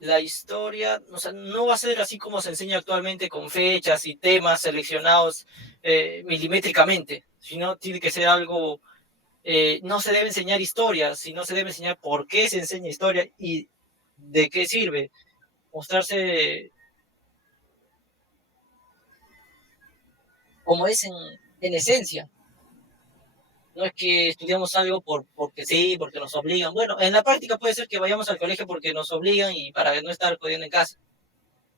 la historia, o sea, no va a ser así como se enseña actualmente con fechas y temas seleccionados milimétricamente, sino tiene que ser algo, no se debe enseñar historia, sino se debe enseñar por qué se enseña historia y de qué sirve. Mostrarse como es en esencia. No es que estudiamos algo porque sí, porque nos obligan. Bueno, en la práctica puede ser que vayamos al colegio porque nos obligan y para no estar jodiendo en casa.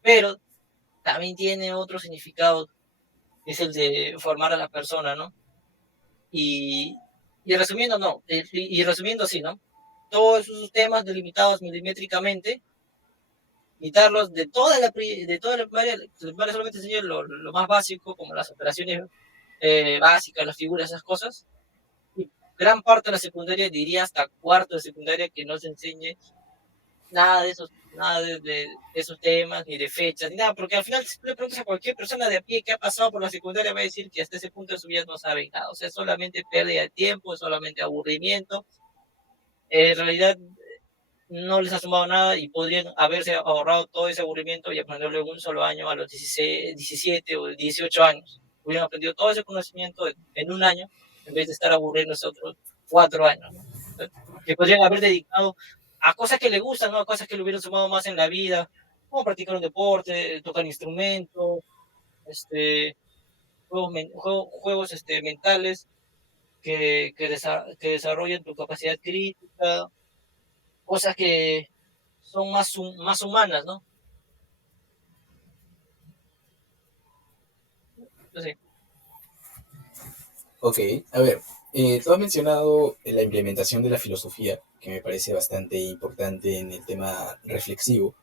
Pero también tiene otro significado, que es el de formar a la persona, ¿no? Y, y resumiendo, no. Y resumiendo, sí, ¿no? Todos esos temas delimitados milimétricamente, quitarlos de toda la primaria solamente enseñar lo más básico, como las operaciones básicas, las figuras, esas cosas. Y gran parte de la secundaria, diría hasta cuarto de secundaria, que no se enseñe nada de esos temas, ni de fechas, ni nada, porque al final, si le preguntas a cualquier persona de a pie que ha pasado por la secundaria, va a decir que hasta ese punto de su vida no sabe nada. O sea, es solamente pérdida de tiempo, es solamente aburrimiento. En realidad, no les ha sumado nada y podrían haberse ahorrado todo ese aburrimiento y aprenderlo en un solo año a los 16, 17 o 18 años. Hubieran aprendido todo ese conocimiento en un año en vez de estar aburriéndose otros 4 años, ¿no? Que podrían haber dedicado a cosas que le gustan, ¿no? A cosas que le hubieran sumado más en la vida, como practicar un deporte, tocar instrumentos, juegos mentales que desarrollen tu capacidad crítica, cosas que son más humanas, ¿no? Entonces, Ok, a ver, tú has mencionado la implementación de la filosofía, que me parece bastante importante en el tema reflexivo.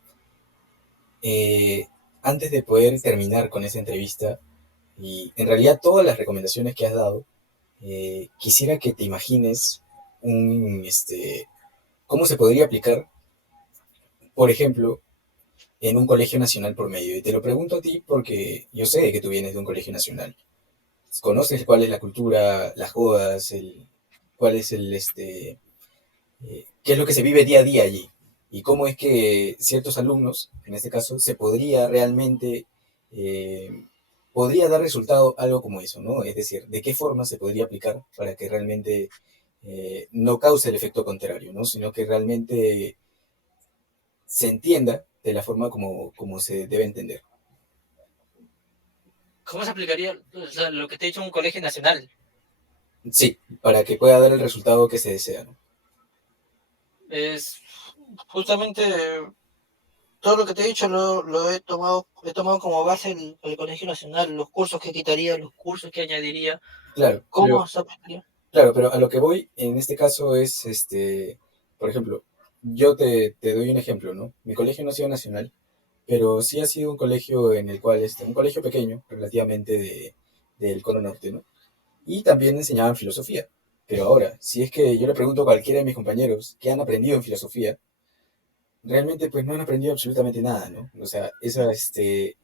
Eh, Antes de poder terminar con esta entrevista, y en realidad todas las recomendaciones que has dado, quisiera que te imagines cómo se podría aplicar, por ejemplo, en un colegio nacional por medio. Y te lo pregunto a ti porque yo sé que tú vienes de un colegio nacional. conoces cuál es la cultura, las jodas, cuál es qué es lo que se vive día a día allí y cómo es que ciertos alumnos, en este caso, se podría realmente, eh, podría dar resultado algo como eso, ¿no? Es decir, de qué forma se podría aplicar para que realmente no cause el efecto contrario, ¿no? Sino que realmente se entienda de la forma como se debe entender. ¿Cómo se aplicaría lo que te he dicho en un colegio nacional? Sí, para que pueda dar el resultado que se desea, ¿no? Es justamente todo lo que te he dicho lo he tomado como base el Colegio Nacional, los cursos que quitaría, los cursos que añadiría, Claro, cómo se aplicaría. claro, pero a lo que voy en este caso es, por ejemplo, yo te doy un ejemplo, ¿no? Mi colegio no ha sido nacional, pero sí ha sido un colegio en el cual, un colegio pequeño, relativamente del Cono Norte, ¿no? Y también enseñaban filosofía. Pero ahora, si es que yo le pregunto a cualquiera de mis compañeros qué han aprendido en filosofía, realmente pues no han aprendido absolutamente nada, ¿no? O sea, ese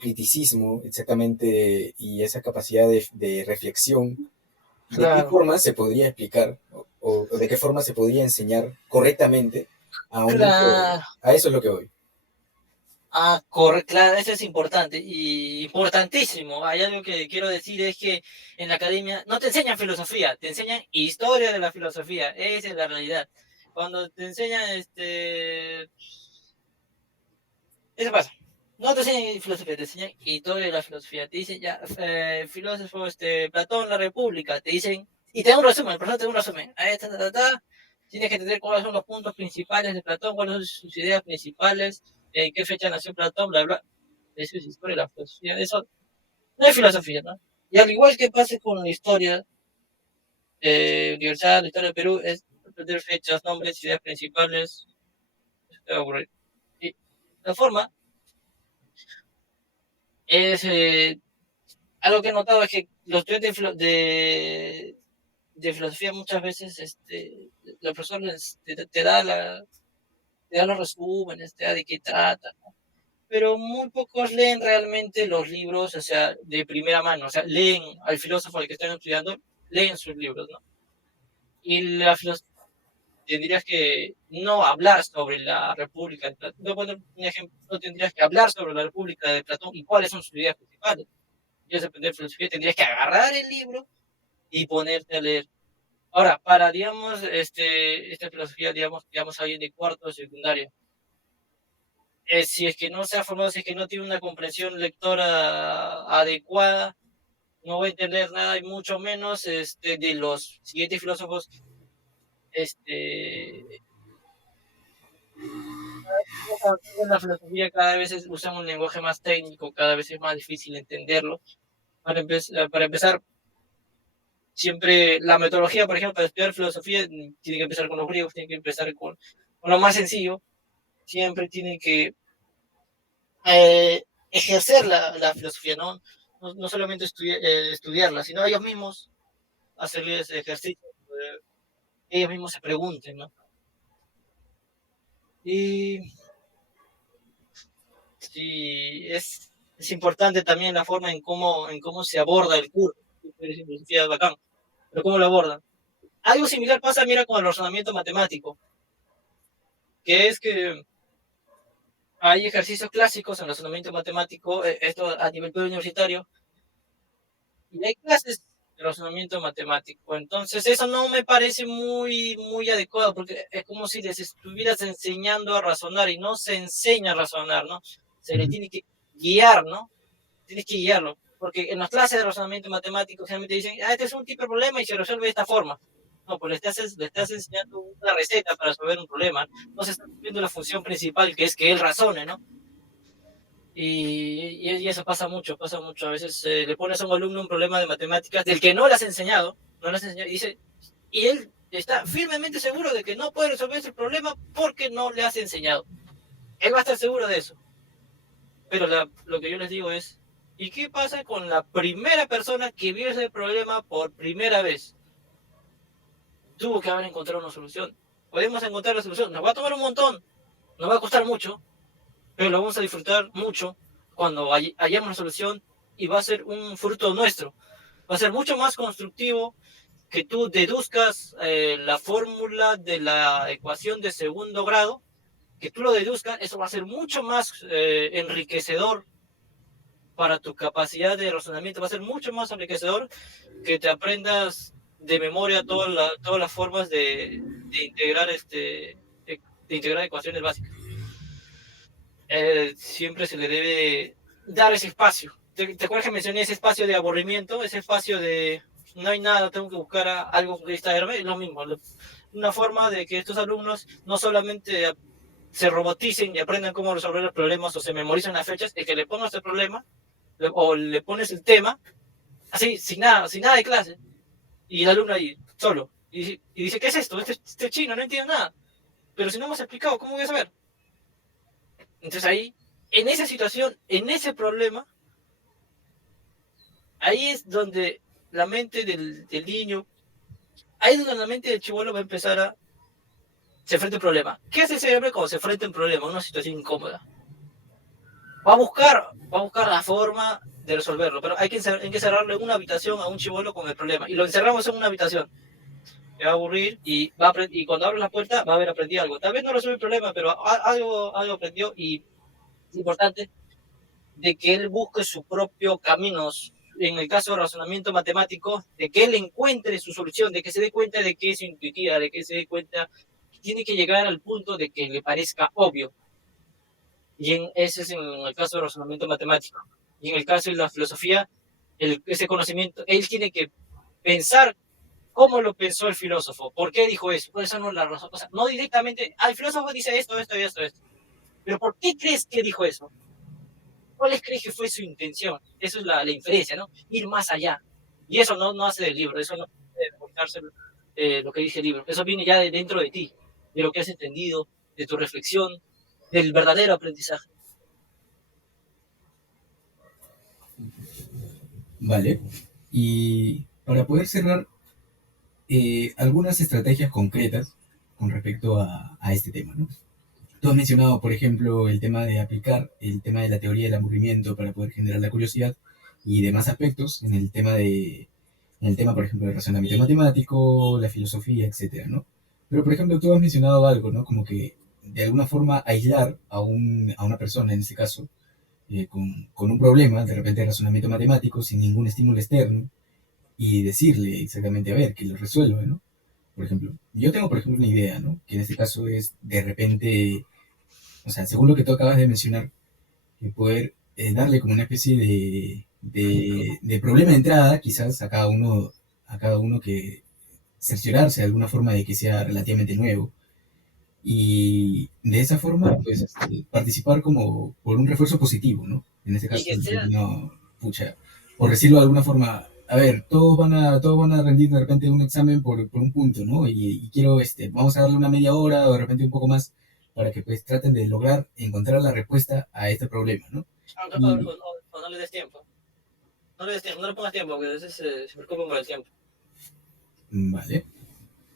criticismo exactamente y esa capacidad de reflexión, ¿de qué Claro, forma se podría explicar o de qué forma se podría enseñar correctamente a un grupo de... claro. A eso es lo que voy. Ah, claro, eso es importante y importantísimo. Hay algo que quiero decir es que en la academia no te enseñan filosofía, te enseñan historia de la filosofía. Esa es la realidad. Cuando te enseñan, eso pasa. No te enseñan filosofía, te enseñan historia de la filosofía. Te dicen ya, filósofo, Platón, la República. Te dicen, y te dan un resumen, el profesor te da un resumen. Ahí está, tienes que entender cuáles son los puntos principales de Platón, cuáles son sus ideas principales, en qué fecha nació Platón, bla, bla. Eso es historia de la filosofía. Eso no es filosofía, ¿no? Y al igual que pase con la historia universal, la historia de Perú, es aprender fechas, nombres, ideas principales. Eso te va a ocurrir. Y la forma es algo que he notado es que los estudiantes de filosofía muchas veces la profesora te da los resúmenes, te da de qué trata, ¿no? Pero muy pocos leen realmente los libros, o sea, de primera mano, o sea, leen al filósofo al que están estudiando, leen sus libros, ¿no? Y la filosofía tendrías que no hablar sobre la República de Platón. Voy a poner un ejemplo, no tendrías que hablar sobre la República de Platón y cuáles son sus ideas principales. Quieres aprender filosofía, tendrías que agarrar el libro y ponerte a leer. Ahora, para, digamos, esta filosofía, digamos, alguien de cuarto de secundaria, si es que no se ha formado, si es que no tiene una comprensión lectora adecuada, no va a entender nada y mucho menos de los siguientes filósofos. este, en la filosofía cada vez usan un lenguaje más técnico, cada vez es más difícil entenderlo. Para empezar, siempre la metodología, por ejemplo, para estudiar filosofía, tiene que empezar con los griegos, tiene que empezar con lo más sencillo, siempre tienen que ejercer la filosofía, ¿no? No solamente estudiarla, sino ellos mismos hacerles ejercicio, ellos mismos se pregunten, ¿no? Y sí, es importante también la forma en cómo se aborda el curso. Filosofía es bacán, pero ¿cómo lo abordan? Algo similar pasa, mira, con el razonamiento matemático, que es que hay ejercicios clásicos en razonamiento matemático, esto a nivel universitario, y hay clases de razonamiento matemático. Entonces, eso no me parece muy adecuado, porque es como si les estuvieras enseñando a razonar y no se enseña a razonar, ¿no? Se le Ujú. tiene que guiar, ¿no? Tienes que guiarlo, porque en las clases de razonamiento matemático generalmente dicen, este es un tipo de problema y se resuelve de esta forma. No, pues le estás enseñando una receta para resolver un problema. No se está cumpliendo la función principal, que es que él razone, ¿no? Y eso pasa mucho. A veces le pones a un alumno un problema de matemáticas del que no le has enseñado, no le has enseñado, y dice, y él está firmemente seguro de que no puede resolver ese problema porque no le has enseñado. Él va a estar seguro de eso. Pero lo que yo les digo es, ¿y qué pasa con la primera persona que vio ese problema por primera vez? Tuvo que haber encontrado una solución. Podemos encontrar la solución. Nos va a tomar un montón, nos va a costar mucho, pero lo vamos a disfrutar mucho cuando hayamos la solución y va a ser un fruto nuestro. Va a ser mucho más constructivo que tú deduzcas la fórmula de la ecuación de segundo grado, que tú lo deduzcas, eso va a ser mucho más enriquecedor para tu capacidad de razonamiento, va a ser mucho más enriquecedor que te aprendas de memoria todas las formas integrar de integrar ecuaciones básicas. Siempre se le debe dar ese espacio. ¿Te acuerdas que mencioné ese espacio de aburrimiento? Ese espacio de no hay nada, tengo que buscar algo que distraerme. Es lo mismo. Una forma de que estos alumnos no solamente se roboticen y aprendan cómo resolver los problemas o se memorizan las fechas, es que le pongas el problema o le pones el tema así, sin nada de clase, y el alumno ahí, solo, y dice, ¿qué es esto? Este chino, no entiendo nada. Pero si no hemos explicado, ¿cómo voy a saber? Entonces ahí, en esa situación, en ese problema, ahí es donde la mente del niño, ahí es donde la mente del chibolo va a empezar se enfrenta al problema. ¿Qué hace ese cerebro cuando se enfrenta a un problema, una situación incómoda? Va a buscar la forma de resolverlo, pero hay que cerrarle una habitación a un chibolo con el problema, y lo encerramos en una habitación. Se va a aburrir y y cuando abre la puerta va a haber aprendido algo. Tal vez no resuelve el problema, pero algo aprendió, y es importante de que él busque su propio camino. En el caso de razonamiento matemático, de que él encuentre su solución, de que se dé cuenta de que es intuitiva, de que se dé cuenta que tiene que llegar al punto de que le parezca obvio. Y ese es en el caso de razonamiento matemático. Y en el caso de la filosofía, ese conocimiento, él tiene que pensar cómo lo pensó el filósofo, por qué dijo eso, por eso no la razón, o sea, no directamente, el filósofo dice esto, pero ¿por qué crees que dijo eso? ¿Cuál crees que fue su intención? Eso es la inferencia, ¿no? Ir más allá. Y eso no hace del libro, eso no puede demostrarse lo que dice el libro, eso viene ya de dentro de ti, de lo que has entendido, de tu reflexión, del verdadero aprendizaje. Vale. Y para poder cerrar, algunas estrategias concretas con respecto a este tema, ¿no? Tú has mencionado, por ejemplo, el tema de aplicar el tema de la teoría del aburrimiento para poder generar la curiosidad y demás aspectos en el tema, por ejemplo, del razonamiento matemático, la filosofía, etcétera, ¿no? Pero, por ejemplo, tú has mencionado algo, ¿no? Como que de alguna forma aislar a una persona, en este caso, con un problema, de repente de razonamiento matemático, sin ningún estímulo externo, y decirle exactamente, a ver, que lo resuelva, ¿no? Por ejemplo, yo tengo, por ejemplo, una idea, ¿no? Que en este caso es de repente, o sea, según lo que tú acabas de mencionar, poder darle como una especie de problema de entrada, quizás a cada uno que cerciorarse de alguna forma de que sea relativamente nuevo. Y de esa forma, pues, participar como por un refuerzo positivo, ¿no? En este Y caso, que sea, no, pucha, por decirlo de alguna forma, a ver, todos van a rendir de repente un examen por un punto, ¿no? Y quiero, vamos a darle una media hora o de repente un poco más para que pues traten de lograr encontrar la respuesta a este problema, ¿no? Y, no le des tiempo. No le des tiempo, no le pongas tiempo, porque a veces se preocupan por el tiempo. vale.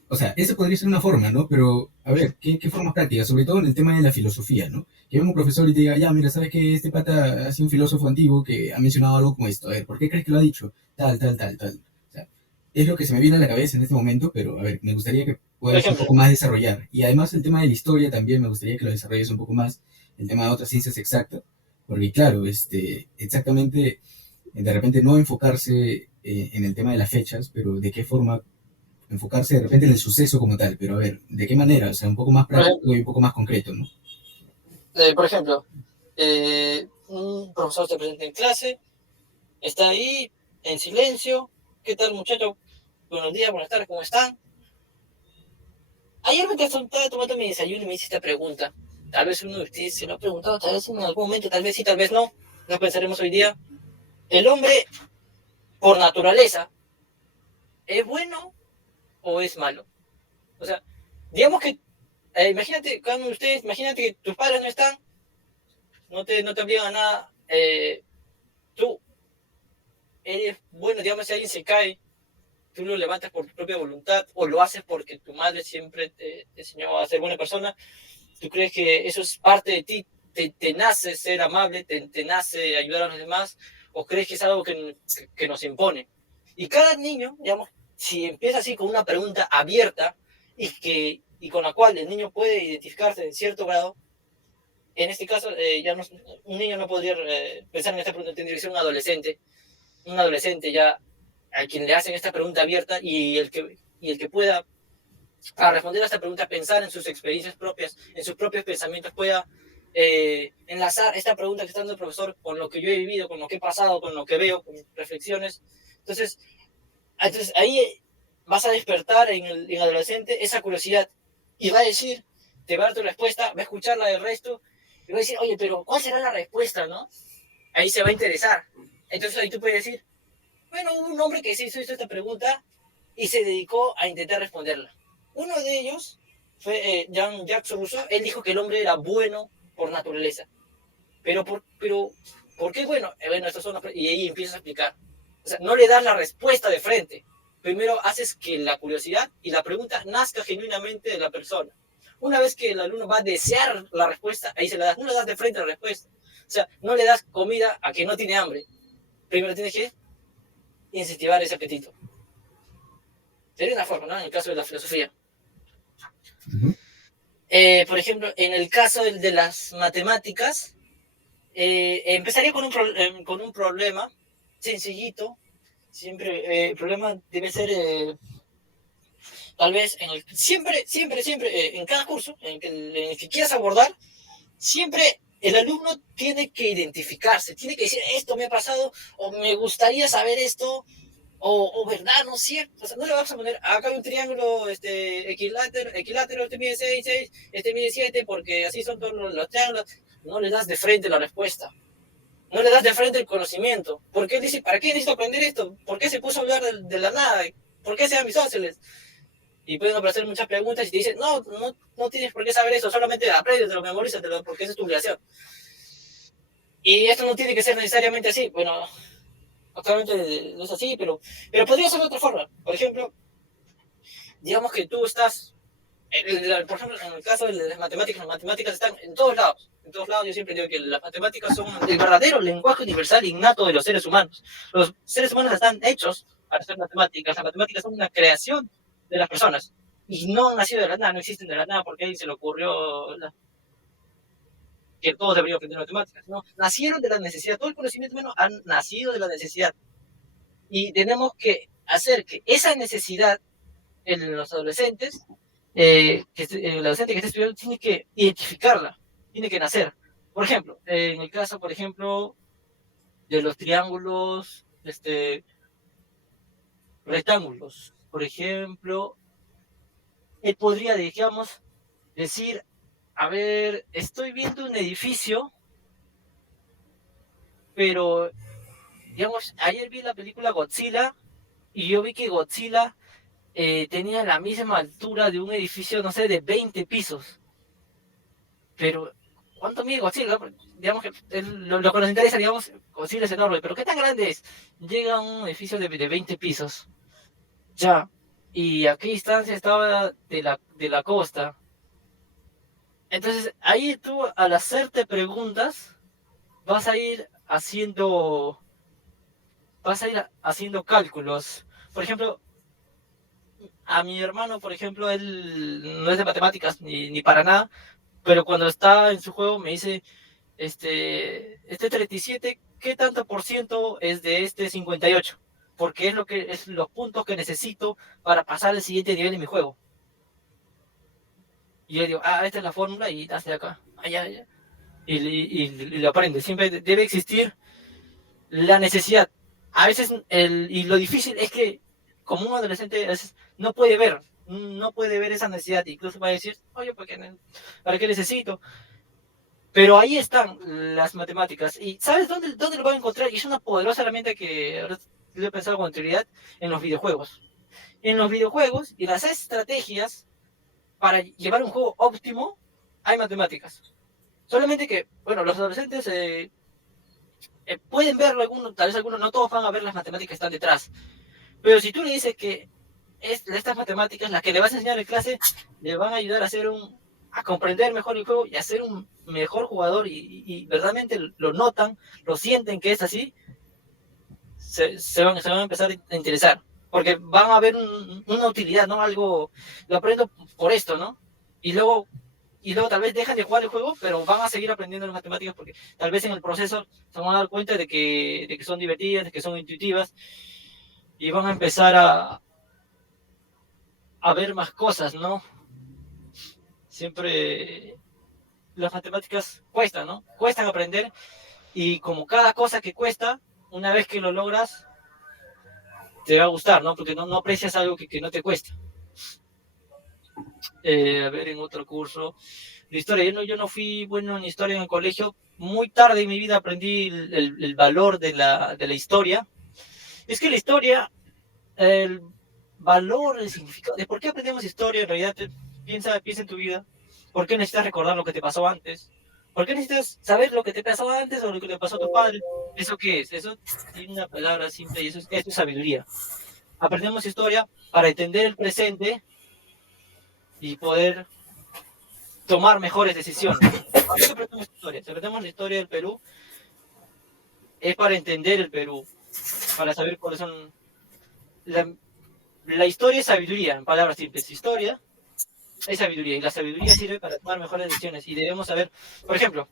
O sea, esa podría ser una forma, ¿no? Pero, a ver, ¿qué formas prácticas? Sobre todo en el tema de la filosofía, ¿no? Que venga un profesor y te diga, ya, mira, ¿sabes que este pata ha sido un filósofo antiguo que ha mencionado algo como esto? A ver, ¿por qué crees que lo ha dicho? Tal, tal, tal, tal. O sea, es lo que se me viene a la cabeza en este momento, pero, a ver, me gustaría que Por puedas un ejemplo, poco más desarrollar. Y además el tema de la historia también me gustaría que lo desarrolles un poco más, el tema de otras ciencias exactas, porque, claro, exactamente, de repente no enfocarse en el tema de las fechas, pero de qué forma enfocarse de repente en el suceso como tal, pero a ver, ¿de qué manera? O sea, un poco más por práctico ejemplo, y un poco más concreto, ¿no? por ejemplo un profesor te presenta en clase, está ahí en silencio. ¿Qué tal, muchacho? Buenos días, buenas tardes, ¿cómo están? Ayer me estaba tomando mi desayuno y me hice esta pregunta. Tal vez uno de ustedes se lo ha preguntado, tal vez en algún momento, tal vez sí, tal vez no. No pensaremos hoy día. ¿El hombre, por naturaleza, es bueno o es malo? O sea, digamos que, imagínate, cada uno de ustedes, imagínate que tus padres no están, no te obligan a nada. Tú eres bueno, digamos, si alguien se cae, tú lo levantas por tu propia voluntad o lo haces porque tu madre siempre te enseñó a ser buena persona. ¿Tú crees que eso es parte de ti? ¿Te nace ser amable? ¿Te nace ayudar a los demás? ¿O crees que es algo que nos impone? Y cada niño, digamos, si empieza así con una pregunta abierta y con la cual el niño puede identificarse en cierto grado, en este caso, ya no, un niño no podría pensar en esta pregunta, tendría que ser un adolescente ya a quien le hacen esta pregunta abierta y el que pueda, para responder a esta pregunta, pensar en sus experiencias propias, en sus propios pensamientos, pueda enlazar esta pregunta que está dando el profesor con lo que yo he vivido, con lo que he pasado, con lo que veo, con mis reflexiones. Entonces ahí vas a despertar en el adolescente esa curiosidad y va a decir, te va a dar tu respuesta, va a escuchar la del resto y va a decir, oye, pero ¿cuál será la respuesta, no? Ahí se va a interesar. Entonces ahí tú puedes decir, bueno, hubo un hombre que se hizo esta pregunta y se dedicó a intentar responderla. Uno de ellos fue Jean-Jacques Rousseau. Él dijo que el hombre era bueno por naturaleza. Pero ¿por qué bueno? Bueno, estas son las, y ahí empiezas a explicar. O sea, no le das la respuesta de frente. Primero haces que la curiosidad y la pregunta nazca genuinamente de la persona. Una vez que el alumno va a desear la respuesta, ahí se la das. No le das de frente la respuesta. O sea, no le das comida a quien no tiene hambre. Primero tienes que incentivar ese apetito. Sería una forma, ¿no? En el caso de la filosofía. Por ejemplo, en el caso de las matemáticas, empezaría con un problema sencillito. Siempre el problema debe ser, tal vez, siempre, en cada curso en el que quieras abordar, siempre el alumno tiene que identificarse, tiene que decir, esto me ha pasado, o me gustaría saber esto, o verdad, no es cierto. O sea, no le vas a poner, acá hay un triángulo equilátero, este mide 6, 6, este mide 7, porque así son todos los triángulos. No le das de frente la respuesta. No le das de frente el conocimiento. Porque él dice, ¿para qué necesito aprender esto? ¿Por qué se puso a hablar de la nada? ¿Por qué sean isósceles? Y pueden aparecer muchas preguntas y te dicen, no tienes por qué saber eso, solamente apréndetelo, memorízatelo, porque esa es tu obligación. Y esto no tiene que ser necesariamente así. Bueno, actualmente no es así, pero podría ser de otra forma. Por ejemplo, digamos que tú estás, por ejemplo, en el caso de las matemáticas están en todos lados. En todos lados yo siempre digo que las matemáticas son el verdadero lenguaje universal innato de los seres humanos. Los seres humanos están hechos para hacer matemáticas. Las matemáticas son una creación de las personas. Y no han nacido de la nada, no existen de la nada porque a alguien se le ocurrió que todos deberían aprender matemáticas. No, nacieron de la necesidad. Todo el conocimiento humano ha nacido de la necesidad. Y tenemos que hacer que esa necesidad en los adolescentes, el adolescente que esté estudiando tiene que identificarla, tiene que nacer. Por ejemplo, en el caso, por ejemplo, de los triángulos, rectángulos, por ejemplo, él podría, digamos, decir, a ver, estoy viendo un edificio, pero, digamos, ayer vi la película Godzilla y yo vi que Godzilla tenía la misma altura de un edificio, no sé, de 20 pisos. Pero, ¿cuánto mide Godzilla? Digamos que lo que nos interesa, digamos, Godzilla es enorme, pero ¿qué tan grande es? Llega a un edificio de 20 pisos. Ya. ¿Y a qué distancia estaba de la costa? Entonces, ahí tú, al hacerte preguntas, vas a ir haciendo, cálculos. Por ejemplo, a mi hermano, por ejemplo, él no es de matemáticas ni para nada, pero cuando está en su juego me dice, este 37, ¿qué tanto por ciento es de este 58? Porque es los puntos que necesito para pasar al siguiente nivel de mi juego. Y yo digo, esta es la fórmula y hazle acá, allá. Y lo aprende. Siempre debe existir la necesidad. A veces, y lo difícil es que, como un adolescente, a veces no puede ver esa necesidad. Incluso va a decir, oye, ¿para qué necesito? Pero ahí están las matemáticas. ¿Y sabes dónde lo van a encontrar? Y es una poderosa herramienta que ahora lo he pensado con anterioridad en los videojuegos. En los videojuegos y las estrategias para llevar un juego óptimo, hay matemáticas. Solamente que, bueno, los adolescentes pueden verlo, tal vez algunos, no todos van a ver las matemáticas que están detrás. Pero si tú le dices que estas matemáticas, las que le vas a enseñar en clase, le van a ayudar a comprender mejor el juego y a ser un mejor jugador y verdaderamente lo notan, lo sienten que es así, se van a empezar a interesar, porque van a ver una utilidad, ¿no? Algo, lo aprendo por esto, ¿no? Y luego, y luego tal vez dejan de jugar el juego, pero van a seguir aprendiendo las matemáticas porque tal vez en el proceso se van a dar cuenta de que son divertidas, de que son intuitivas, y van a empezar a ver más cosas, ¿no? Siempre las matemáticas cuestan, ¿no? Cuestan aprender, y como cada cosa que cuesta, una vez que lo logras, te va a gustar, ¿no? Porque no aprecias algo que no te cuesta. A ver, en otro curso de historia, yo no fui bueno en historia en el colegio. Muy tarde en mi vida aprendí el valor de la historia. Es que la historia, el valor, el significado, de por qué aprendemos historia, en realidad, piensa en tu vida. ¿Por qué necesitas recordar lo que te pasó antes? ¿Por qué necesitas saber lo que te pasó antes o lo que te pasó a tu padre? ¿Eso qué es? Eso tiene una palabra simple y eso es sabiduría. Aprendemos historia para entender el presente y poder tomar mejores decisiones. ¿Por qué aprendemos historia? Si aprendemos la historia del Perú, es para entender el Perú, para saber cuáles son... La historia es sabiduría, en palabras simples. Historia es sabiduría, y la sabiduría sirve para tomar mejores decisiones. Y debemos saber, por ejemplo,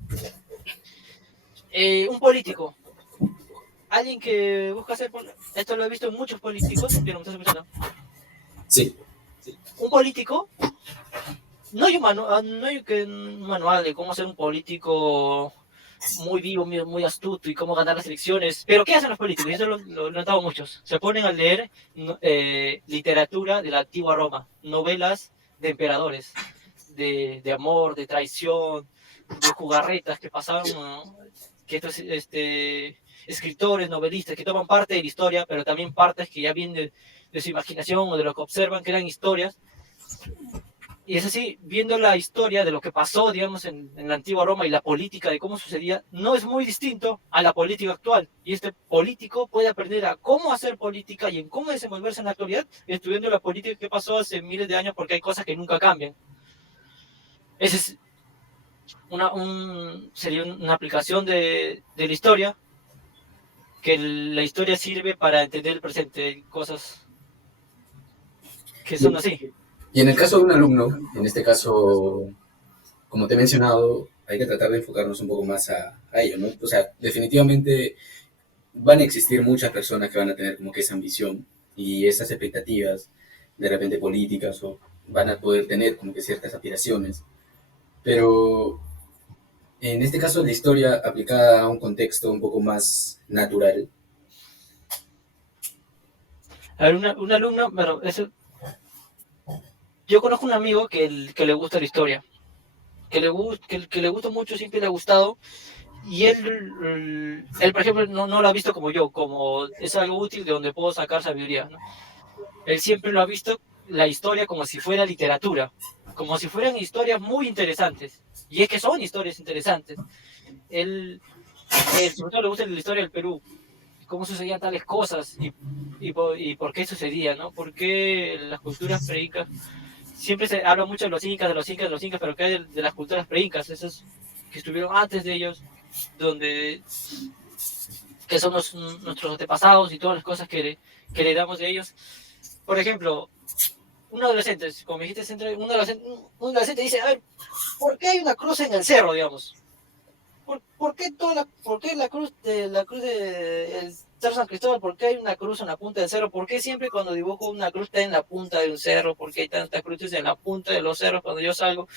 un político, alguien que busca ser... Esto lo he visto en muchos políticos, pero me estás escuchando. Sí. Un político, no hay un manual de cómo ser un político muy vivo, muy astuto y cómo ganar las elecciones. Pero ¿qué hacen los políticos? Y eso lo he notado muchos. Se ponen a leer literatura de la antigua Roma, novelas de emperadores, de amor, de traición, de jugarretas que pasaban, ¿no? Que estos escritores, novelistas, que toman parte de la historia, pero también partes que ya vienen de su imaginación o de lo que observan, que eran historias. Y es así, viendo la historia de lo que pasó, digamos, en la antigua Roma y la política de cómo sucedía, no es muy distinto a la política actual. Y este político puede aprender a cómo hacer política y en cómo desenvolverse en la actualidad, estudiando la política que pasó hace miles de años, porque hay cosas que nunca cambian. Esa es sería una aplicación de la historia, que la historia sirve para entender el presente. Hay cosas que son así. Y en el caso de un alumno, en este caso, como te he mencionado, hay que tratar de enfocarnos un poco más a ello, ¿no? O sea, definitivamente van a existir muchas personas que van a tener como que esa ambición y esas expectativas, de repente políticas, o van a poder tener como que ciertas aspiraciones. Pero en este caso, la historia aplicada a un contexto un poco más natural. A ver, un alumno, bueno, yo conozco un amigo que le gusta la historia, que le gusta mucho, siempre le ha gustado, y él por ejemplo, no lo ha visto como yo, como es algo útil de donde puedo sacar sabiduría, ¿no? Él siempre lo ha visto la historia como si fuera literatura, como si fueran historias muy interesantes, y es que son historias interesantes. Sobre todo le gusta la historia del Perú, cómo sucedían tales cosas y por qué sucedía, ¿no? ¿Por qué las culturas preincas? Siempre se habla mucho de los incas, pero ¿qué hay de las culturas preincas? Esos que estuvieron antes de ellos, que son nuestros antepasados y todas las cosas que heredamos de ellos. Por ejemplo, un adolescente, como me dijiste, un adolescente dice, a ver, ¿por qué hay una cruz en el cerro, digamos? ¿Por qué la cruz de el Cerro San Cristóbal? ¿Por qué hay una cruz en la punta del cerro? ¿Por qué siempre cuando dibujo una cruz está en la punta de un cerro? ¿Por qué hay tantas cruces en la punta de los cerros cuando yo salgo?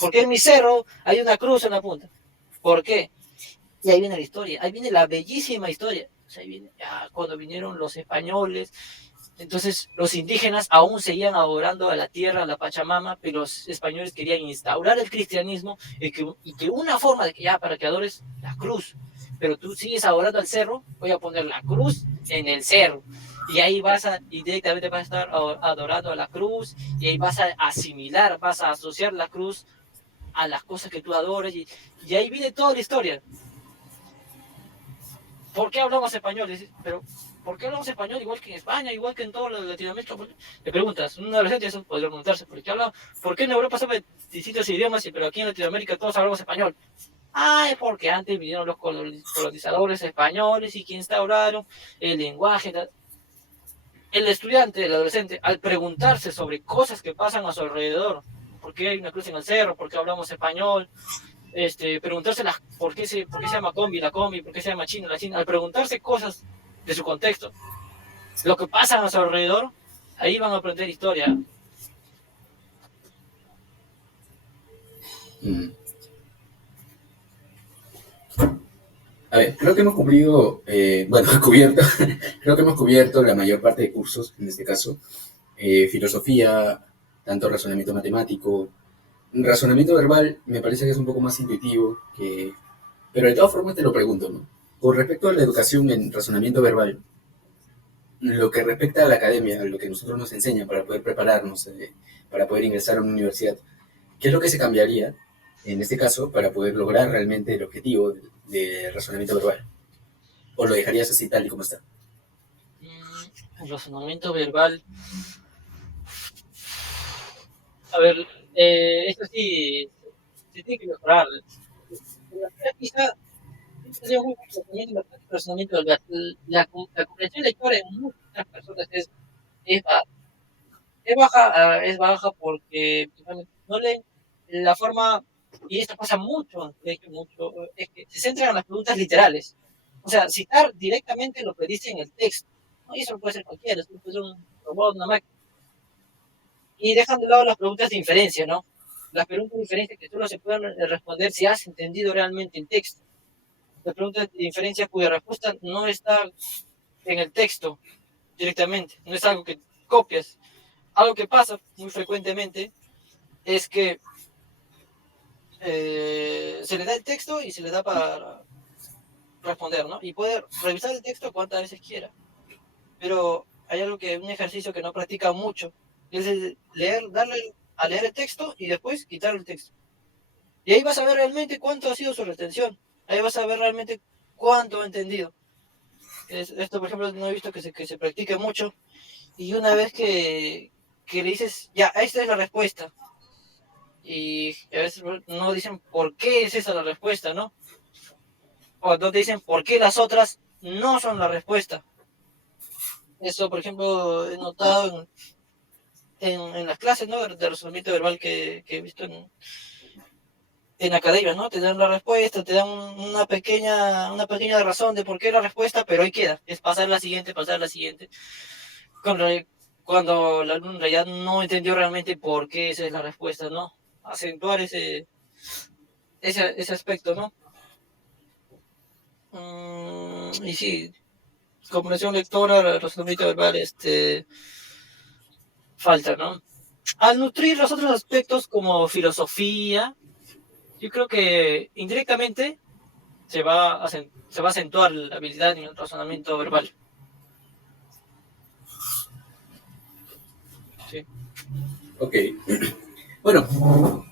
¿Por qué en mi cerro hay una cruz en la punta? ¿Por qué? Y ahí viene la historia, ahí viene la bellísima historia. O sea, ahí viene cuando vinieron los españoles. Entonces los indígenas aún seguían adorando a la tierra, a la Pachamama, pero los españoles querían instaurar el cristianismo y que una forma de que para que adores la cruz, pero tú sigues adorando al cerro, voy a poner la cruz en el cerro. Y ahí y directamente vas a estar adorando a la cruz, y ahí vas a asimilar, vas a asociar la cruz a las cosas que tú adores, y ahí viene toda la historia. ¿Por qué hablamos español? Pero ¿por qué hablamos español igual que en España, igual que en toda Latinoamérica? Le preguntas, un adolescente eso podría preguntarse, ¿por qué en Europa saben distintos idiomas, pero aquí en Latinoamérica todos hablamos español? Ay, porque antes vinieron los colonizadores españoles y que instauraron el lenguaje. El estudiante, el adolescente, al preguntarse sobre cosas que pasan a su alrededor, ¿por qué hay una cruz en el cerro? ¿Por qué hablamos español? Preguntarse por qué se llama combi, la combi, por qué se llama china, la china, al preguntarse cosas de su contexto, lo que pasa a su alrededor, ahí van a aprender historia. Mm. A ver, creo que hemos cumplido, bueno, cubierto, creo que hemos cubierto la mayor parte de cursos, en este caso, filosofía, tanto razonamiento matemático, razonamiento verbal, me parece que es un poco más intuitivo, pero de todas formas te lo pregunto, ¿no? Con respecto a la educación en razonamiento verbal, lo que respecta a la academia, a lo que nosotros nos enseñan para poder prepararnos, para poder ingresar a una universidad, ¿qué es lo que se cambiaría en este caso para poder lograr realmente el objetivo de razonamiento verbal? ¿O lo dejarías así tal y como está? El razonamiento verbal. A ver, esto sí, se tiene que mejorar. Quizá sería muy razonamiento, razonamiento verbal. La comprensión lectora en muchas personas es baja. Es baja porque no leen la forma, y esto pasa mucho, de hecho, mucho, es que se centran en las preguntas literales. O sea, citar directamente lo que dice en el texto. ¿No? Y eso puede ser cualquiera, eso puede ser un robot, una máquina. Y dejan de lado las preguntas de inferencia, ¿no? Las preguntas de inferencia que solo se pueden responder si has entendido realmente el texto. Las preguntas de inferencia cuya respuesta no está en el texto directamente, no es algo que copias. Algo que pasa muy frecuentemente es que se le da el texto y se le da para responder, ¿no? Y puede revisar el texto cuantas veces quiera. Pero hay algo un ejercicio que no practica mucho, es el leer, darle a leer el texto y después quitar el texto. Y ahí vas a ver realmente cuánto ha sido su retención. Ahí vas a ver realmente cuánto ha entendido. Esto, por ejemplo, no he visto que se practique mucho. Y una vez que le dices, ya, esta es la respuesta. Y a veces no dicen por qué es esa la respuesta, ¿no? O no te dicen por qué las otras no son la respuesta. Eso, por ejemplo, he notado en las clases, ¿no? De razonamiento verbal que he visto en academia, ¿no? Te dan la respuesta, te dan una pequeña razón de por qué la respuesta, pero ahí queda. Es pasar la siguiente, pasar la siguiente. Cuando, cuando el alumno en realidad no entendió realmente por qué esa es la respuesta, ¿no? Acentuar ese aspecto, ¿no? Y sí, comprensión lectora, razonamiento verbal, falta, ¿no? Al nutrir los otros aspectos como filosofía, yo creo que indirectamente se va a acentuar la habilidad en el razonamiento verbal. Sí. Ok. Bueno,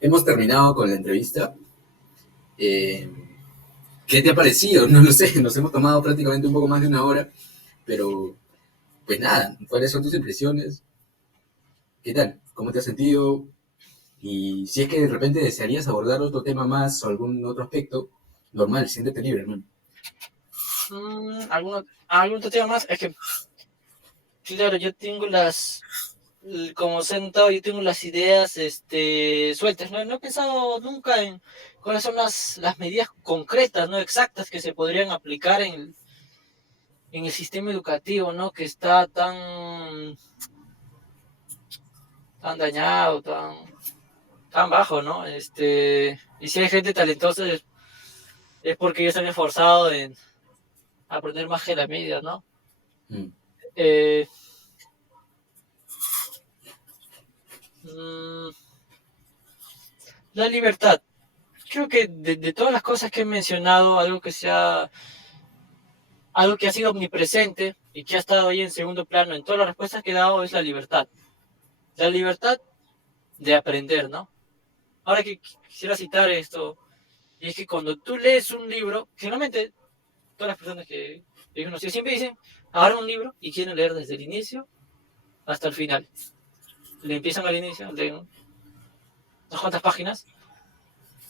hemos terminado con la entrevista. Eh, ¿Qué te ha parecido? No lo sé, nos hemos tomado prácticamente un poco más de una hora, pero pues nada, ¿cuáles son tus impresiones? ¿Qué tal? ¿Cómo te has sentido? Y si es que de repente desearías abordar otro tema más o algún otro aspecto, normal, siéntete libre, hermano. ¿Algún otro tema más? Es que, claro, yo tengo como sentado, yo tengo las ideas sueltas, ¿no? No he pensado nunca en cuáles son las medidas concretas, ¿no? Exactas que se podrían aplicar en el sistema educativo, ¿no? Que está tan dañado, tan bajo, ¿no? Y si hay gente talentosa es porque ellos se han esforzado en aprender más que la media, ¿no? Mm. Eh, mm, la libertad. Creo que de todas las cosas que he mencionado, algo que ha sido omnipresente y que ha estado ahí en segundo plano en todas las respuestas que he dado es la libertad. La libertad de aprender, ¿no? Ahora que quisiera citar esto, y es que cuando tú lees un libro, generalmente todas las personas que he conocido siempre dicen, agarran un libro y quieren leer desde el inicio hasta el final. Le empiezan al inicio, leen unas cuantas páginas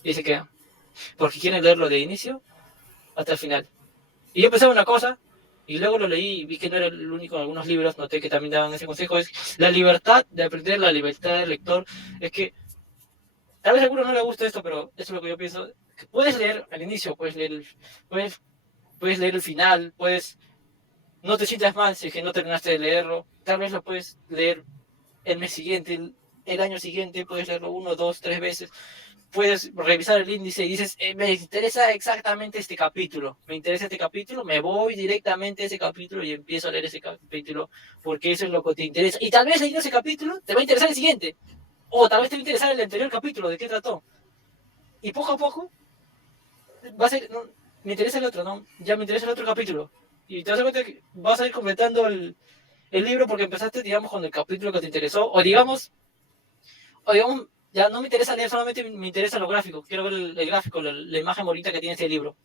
y se quedan. porque quieren leerlo de inicio hasta el final. Y yo pensaba una cosa, y luego lo leí y vi que no era el único en algunos libros, noté que también daban ese consejo, es la libertad de aprender, la libertad del lector, es que tal vez a algunos no les gusta esto, pero eso es lo que yo pienso, que puedes leer al inicio, puedes leer el final, no te sientas mal si es que no terminaste de leerlo, tal vez lo puedes leer el mes siguiente, el año siguiente, puedes leerlo 1, 2, 3 veces, puedes revisar el índice y dices, me interesa exactamente este capítulo, me voy directamente a ese capítulo y empiezo a leer ese capítulo porque eso es lo que te interesa. Y tal vez leyendo ese capítulo te va a interesar el siguiente, o tal vez te va a interesar el anterior capítulo, de qué trató. Y poco a poco va a ser, no, me interesa el otro, ¿no? Ya me interesa el otro capítulo. Y te das cuenta que vas a ir completando el libro porque empezaste, digamos, con el capítulo que te interesó, o digamos, ya no me interesa leer, solamente me interesa lo gráfico, quiero ver el gráfico, la imagen bonita que tiene este libro.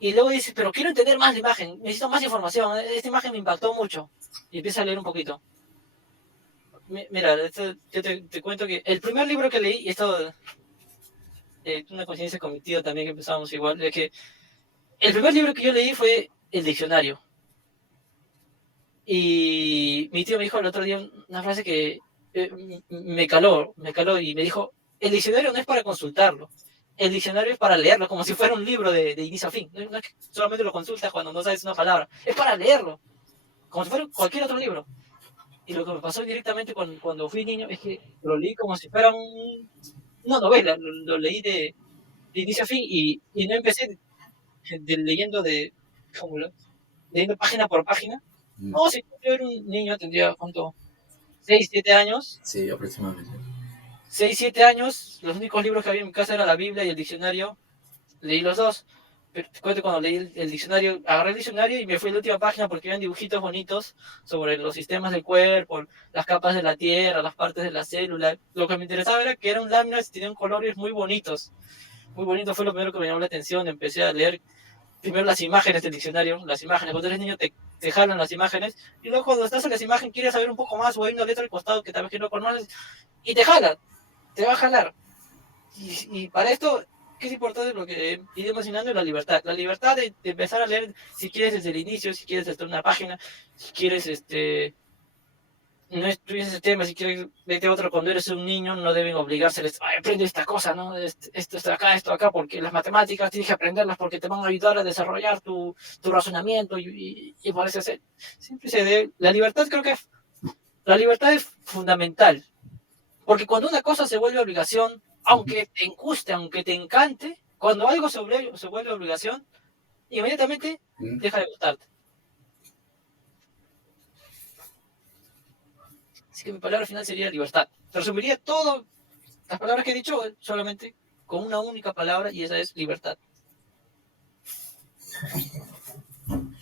Y luego dices, pero quiero entender más la imagen, necesito más información, esta imagen me impactó mucho. Y empiezas a leer un poquito. Mira, yo te cuento que el primer libro que leí, y esto una coincidencia con mi tío también, que empezábamos igual, es que el primer libro que yo leí fue el diccionario. Y mi tío me dijo el otro día una frase que me caló y me dijo, el diccionario no es para consultarlo, el diccionario es para leerlo, como si fuera un libro de inicio a fin. No es que solamente lo consultas cuando no sabes una palabra, es para leerlo, como si fuera cualquier otro libro. Y lo que me pasó directamente cuando fui niño es que lo leí como si fuera una novela, lo leí de inicio a fin y no empecé leyendo página por página. No, si yo era un niño, tendría, ¿cuánto? 6, 7 años. Sí, aproximadamente. 6, 7 años, los únicos libros que había en mi casa era la Biblia y el diccionario. Leí los dos. Pero te cuento, cuando leí el diccionario, agarré el diccionario y me fui a la última página porque habían dibujitos bonitos sobre los sistemas del cuerpo, las capas de la tierra, las partes de la célula. Lo que me interesaba era que eran láminas y tenían colores muy bonitos. Muy bonito, fue lo primero que me llamó la atención. Empecé a leer primero las imágenes del diccionario, las imágenes. Cuando eres niño te jalan las imágenes, y luego cuando estás en las imágenes quieres saber un poco más, o hay una letra al costado que tal vez que no conoces, y te jala, te va a jalar. Y para esto, ¿qué es importante? Lo que iré mencionando es la libertad. La libertad de empezar a leer, si quieres desde el inicio, si quieres desde una página, si quieres no estudies ese tema, si quieres vete a otro cuando eres un niño, no deben obligárseles, aprende esta cosa, ¿no? Esto acá, porque las matemáticas tienes que aprenderlas porque te van a ayudar a desarrollar tu razonamiento y parece ser, siempre se debe, la libertad es fundamental, porque cuando una cosa se vuelve obligación, aunque te guste, aunque te encante, cuando algo se vuelve obligación, inmediatamente deja de gustarte. Así que mi palabra final sería libertad. Resumiría todo las palabras que he dicho solamente con una única palabra y esa es libertad.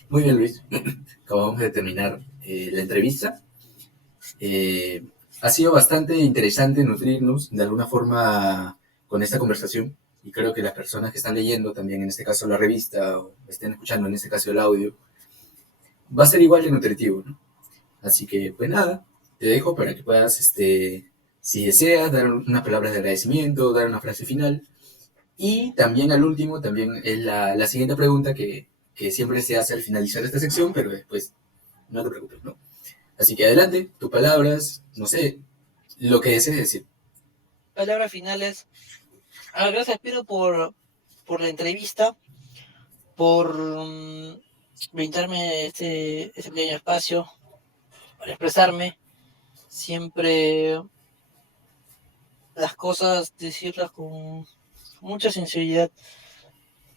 Muy bien, Luis. Acabamos de terminar la entrevista. Ha sido bastante interesante nutrirnos de alguna forma con esta conversación y creo que las personas que están leyendo también, en este caso la revista, o estén escuchando en este caso el audio, va a ser igual de nutritivo, ¿no? Así que, pues nada, te dejo para que puedas, si deseas, dar unas palabras de agradecimiento, dar una frase final. Y también al último, también es la siguiente pregunta que siempre se hace al finalizar esta sección, pero después no te preocupes, ¿no? Así que adelante, tus palabras, no sé, lo que desees decir. Palabras finales. Gracias, Pedro, por la entrevista, por brindarme este pequeño espacio para expresarme. Siempre las cosas, decirlas con mucha sinceridad.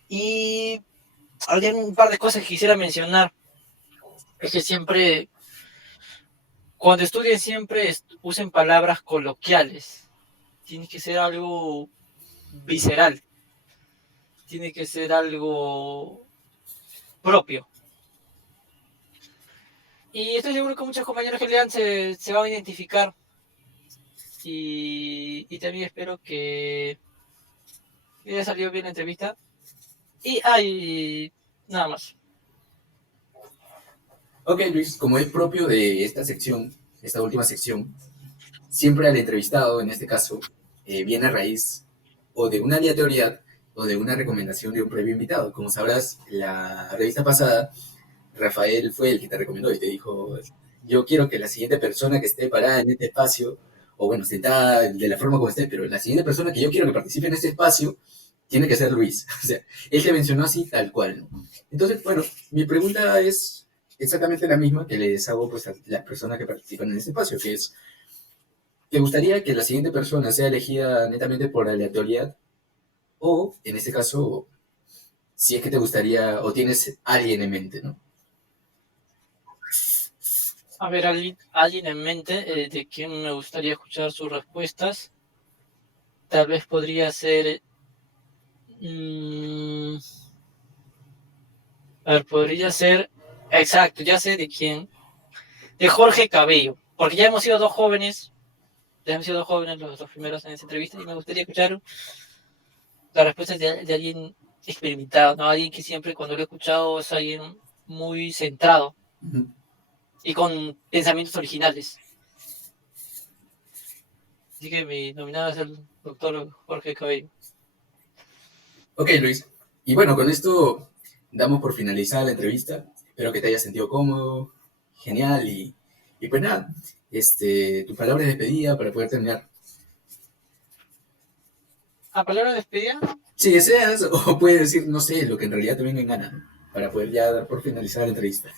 Y habría un par de cosas que quisiera mencionar. Es que siempre, cuando estudien, siempre usen palabras coloquiales. Tiene que ser algo visceral. Tiene que ser algo propio. Y estoy seguro que muchos compañeros que lean se van a identificar. Y también espero que haya salido bien la entrevista. Y nada más. Ok, Luis, como es propio de esta sección, esta última sección, siempre al entrevistado, en este caso, viene a raíz o de una aleatoriedad o de una recomendación de un previo invitado. Como sabrás, la revista pasada, Rafael fue el que te recomendó y te dijo, yo quiero que la siguiente persona que esté parada en este espacio, o bueno, sentada de la forma como esté, pero la siguiente persona que yo quiero que participe en este espacio tiene que ser Luis. O sea, él te mencionó así tal cual, ¿no? Entonces, bueno, mi pregunta es exactamente la misma que les hago pues, a las personas que participan en este espacio, que es, ¿te gustaría que la siguiente persona sea elegida netamente por aleatoriedad? O, en este caso, si es que te gustaría o tienes alguien en mente, ¿no? A ver, alguien en mente de quien me gustaría escuchar sus respuestas. Tal vez podría ser... a ver, podría ser... Exacto, ya sé de quién. De Jorge Cabello. Porque ya hemos sido dos jóvenes. Ya hemos sido dos jóvenes los dos primeros en esa entrevista. Y me gustaría escuchar las respuestas de alguien experimentado, ¿no? Alguien que siempre cuando lo he escuchado es alguien muy centrado Ujú. y con pensamientos originales. Así que mi nominado es el doctor Jorge Cabello. Ok, Luis. Y bueno, con esto damos por finalizada la entrevista. Espero que te hayas sentido cómodo, genial y pues nada, tu palabra de despedida para poder terminar. ¿A palabra de despedida? Si deseas, o puedes decir, no sé, lo que en realidad te venga en gana, ¿no? Para poder ya dar por finalizada la entrevista.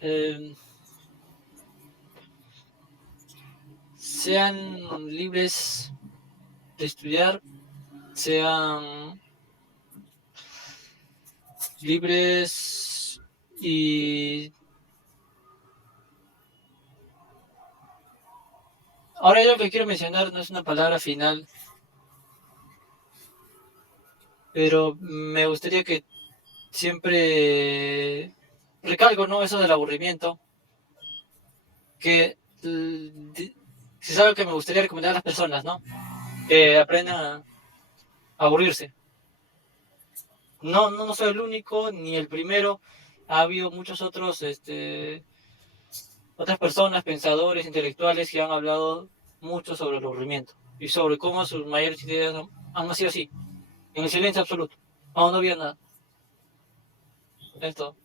Eh, sean libres de estudiar, sean libres y... Ahora yo lo que quiero mencionar no es una palabra final, pero me gustaría que siempre recalco, ¿no? Eso del aburrimiento, que si es algo que me gustaría recomendar a las personas, ¿no? Que aprendan a aburrirse. No soy el único ni el primero. Ha habido muchos otros, otras personas, pensadores, intelectuales que han hablado mucho sobre el aburrimiento y sobre cómo sus mayores ideas han nacido así, en el silencio absoluto. No había nada. Esto.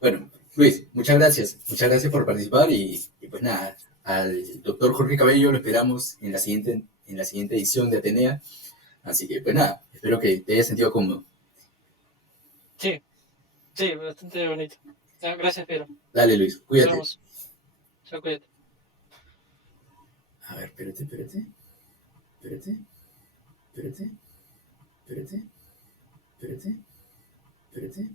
Bueno, Luis, muchas gracias. Muchas gracias por participar y pues nada, al doctor Jorge Cabello lo esperamos en la siguiente edición de Atenea. Así que pues nada, espero que te hayas sentido cómodo. Sí, sí, bastante bonito. Gracias, Pedro. Dale, Luis, Nos cuídate. vemos. Chao, cuídate. A ver, espérate, espérate, espérate.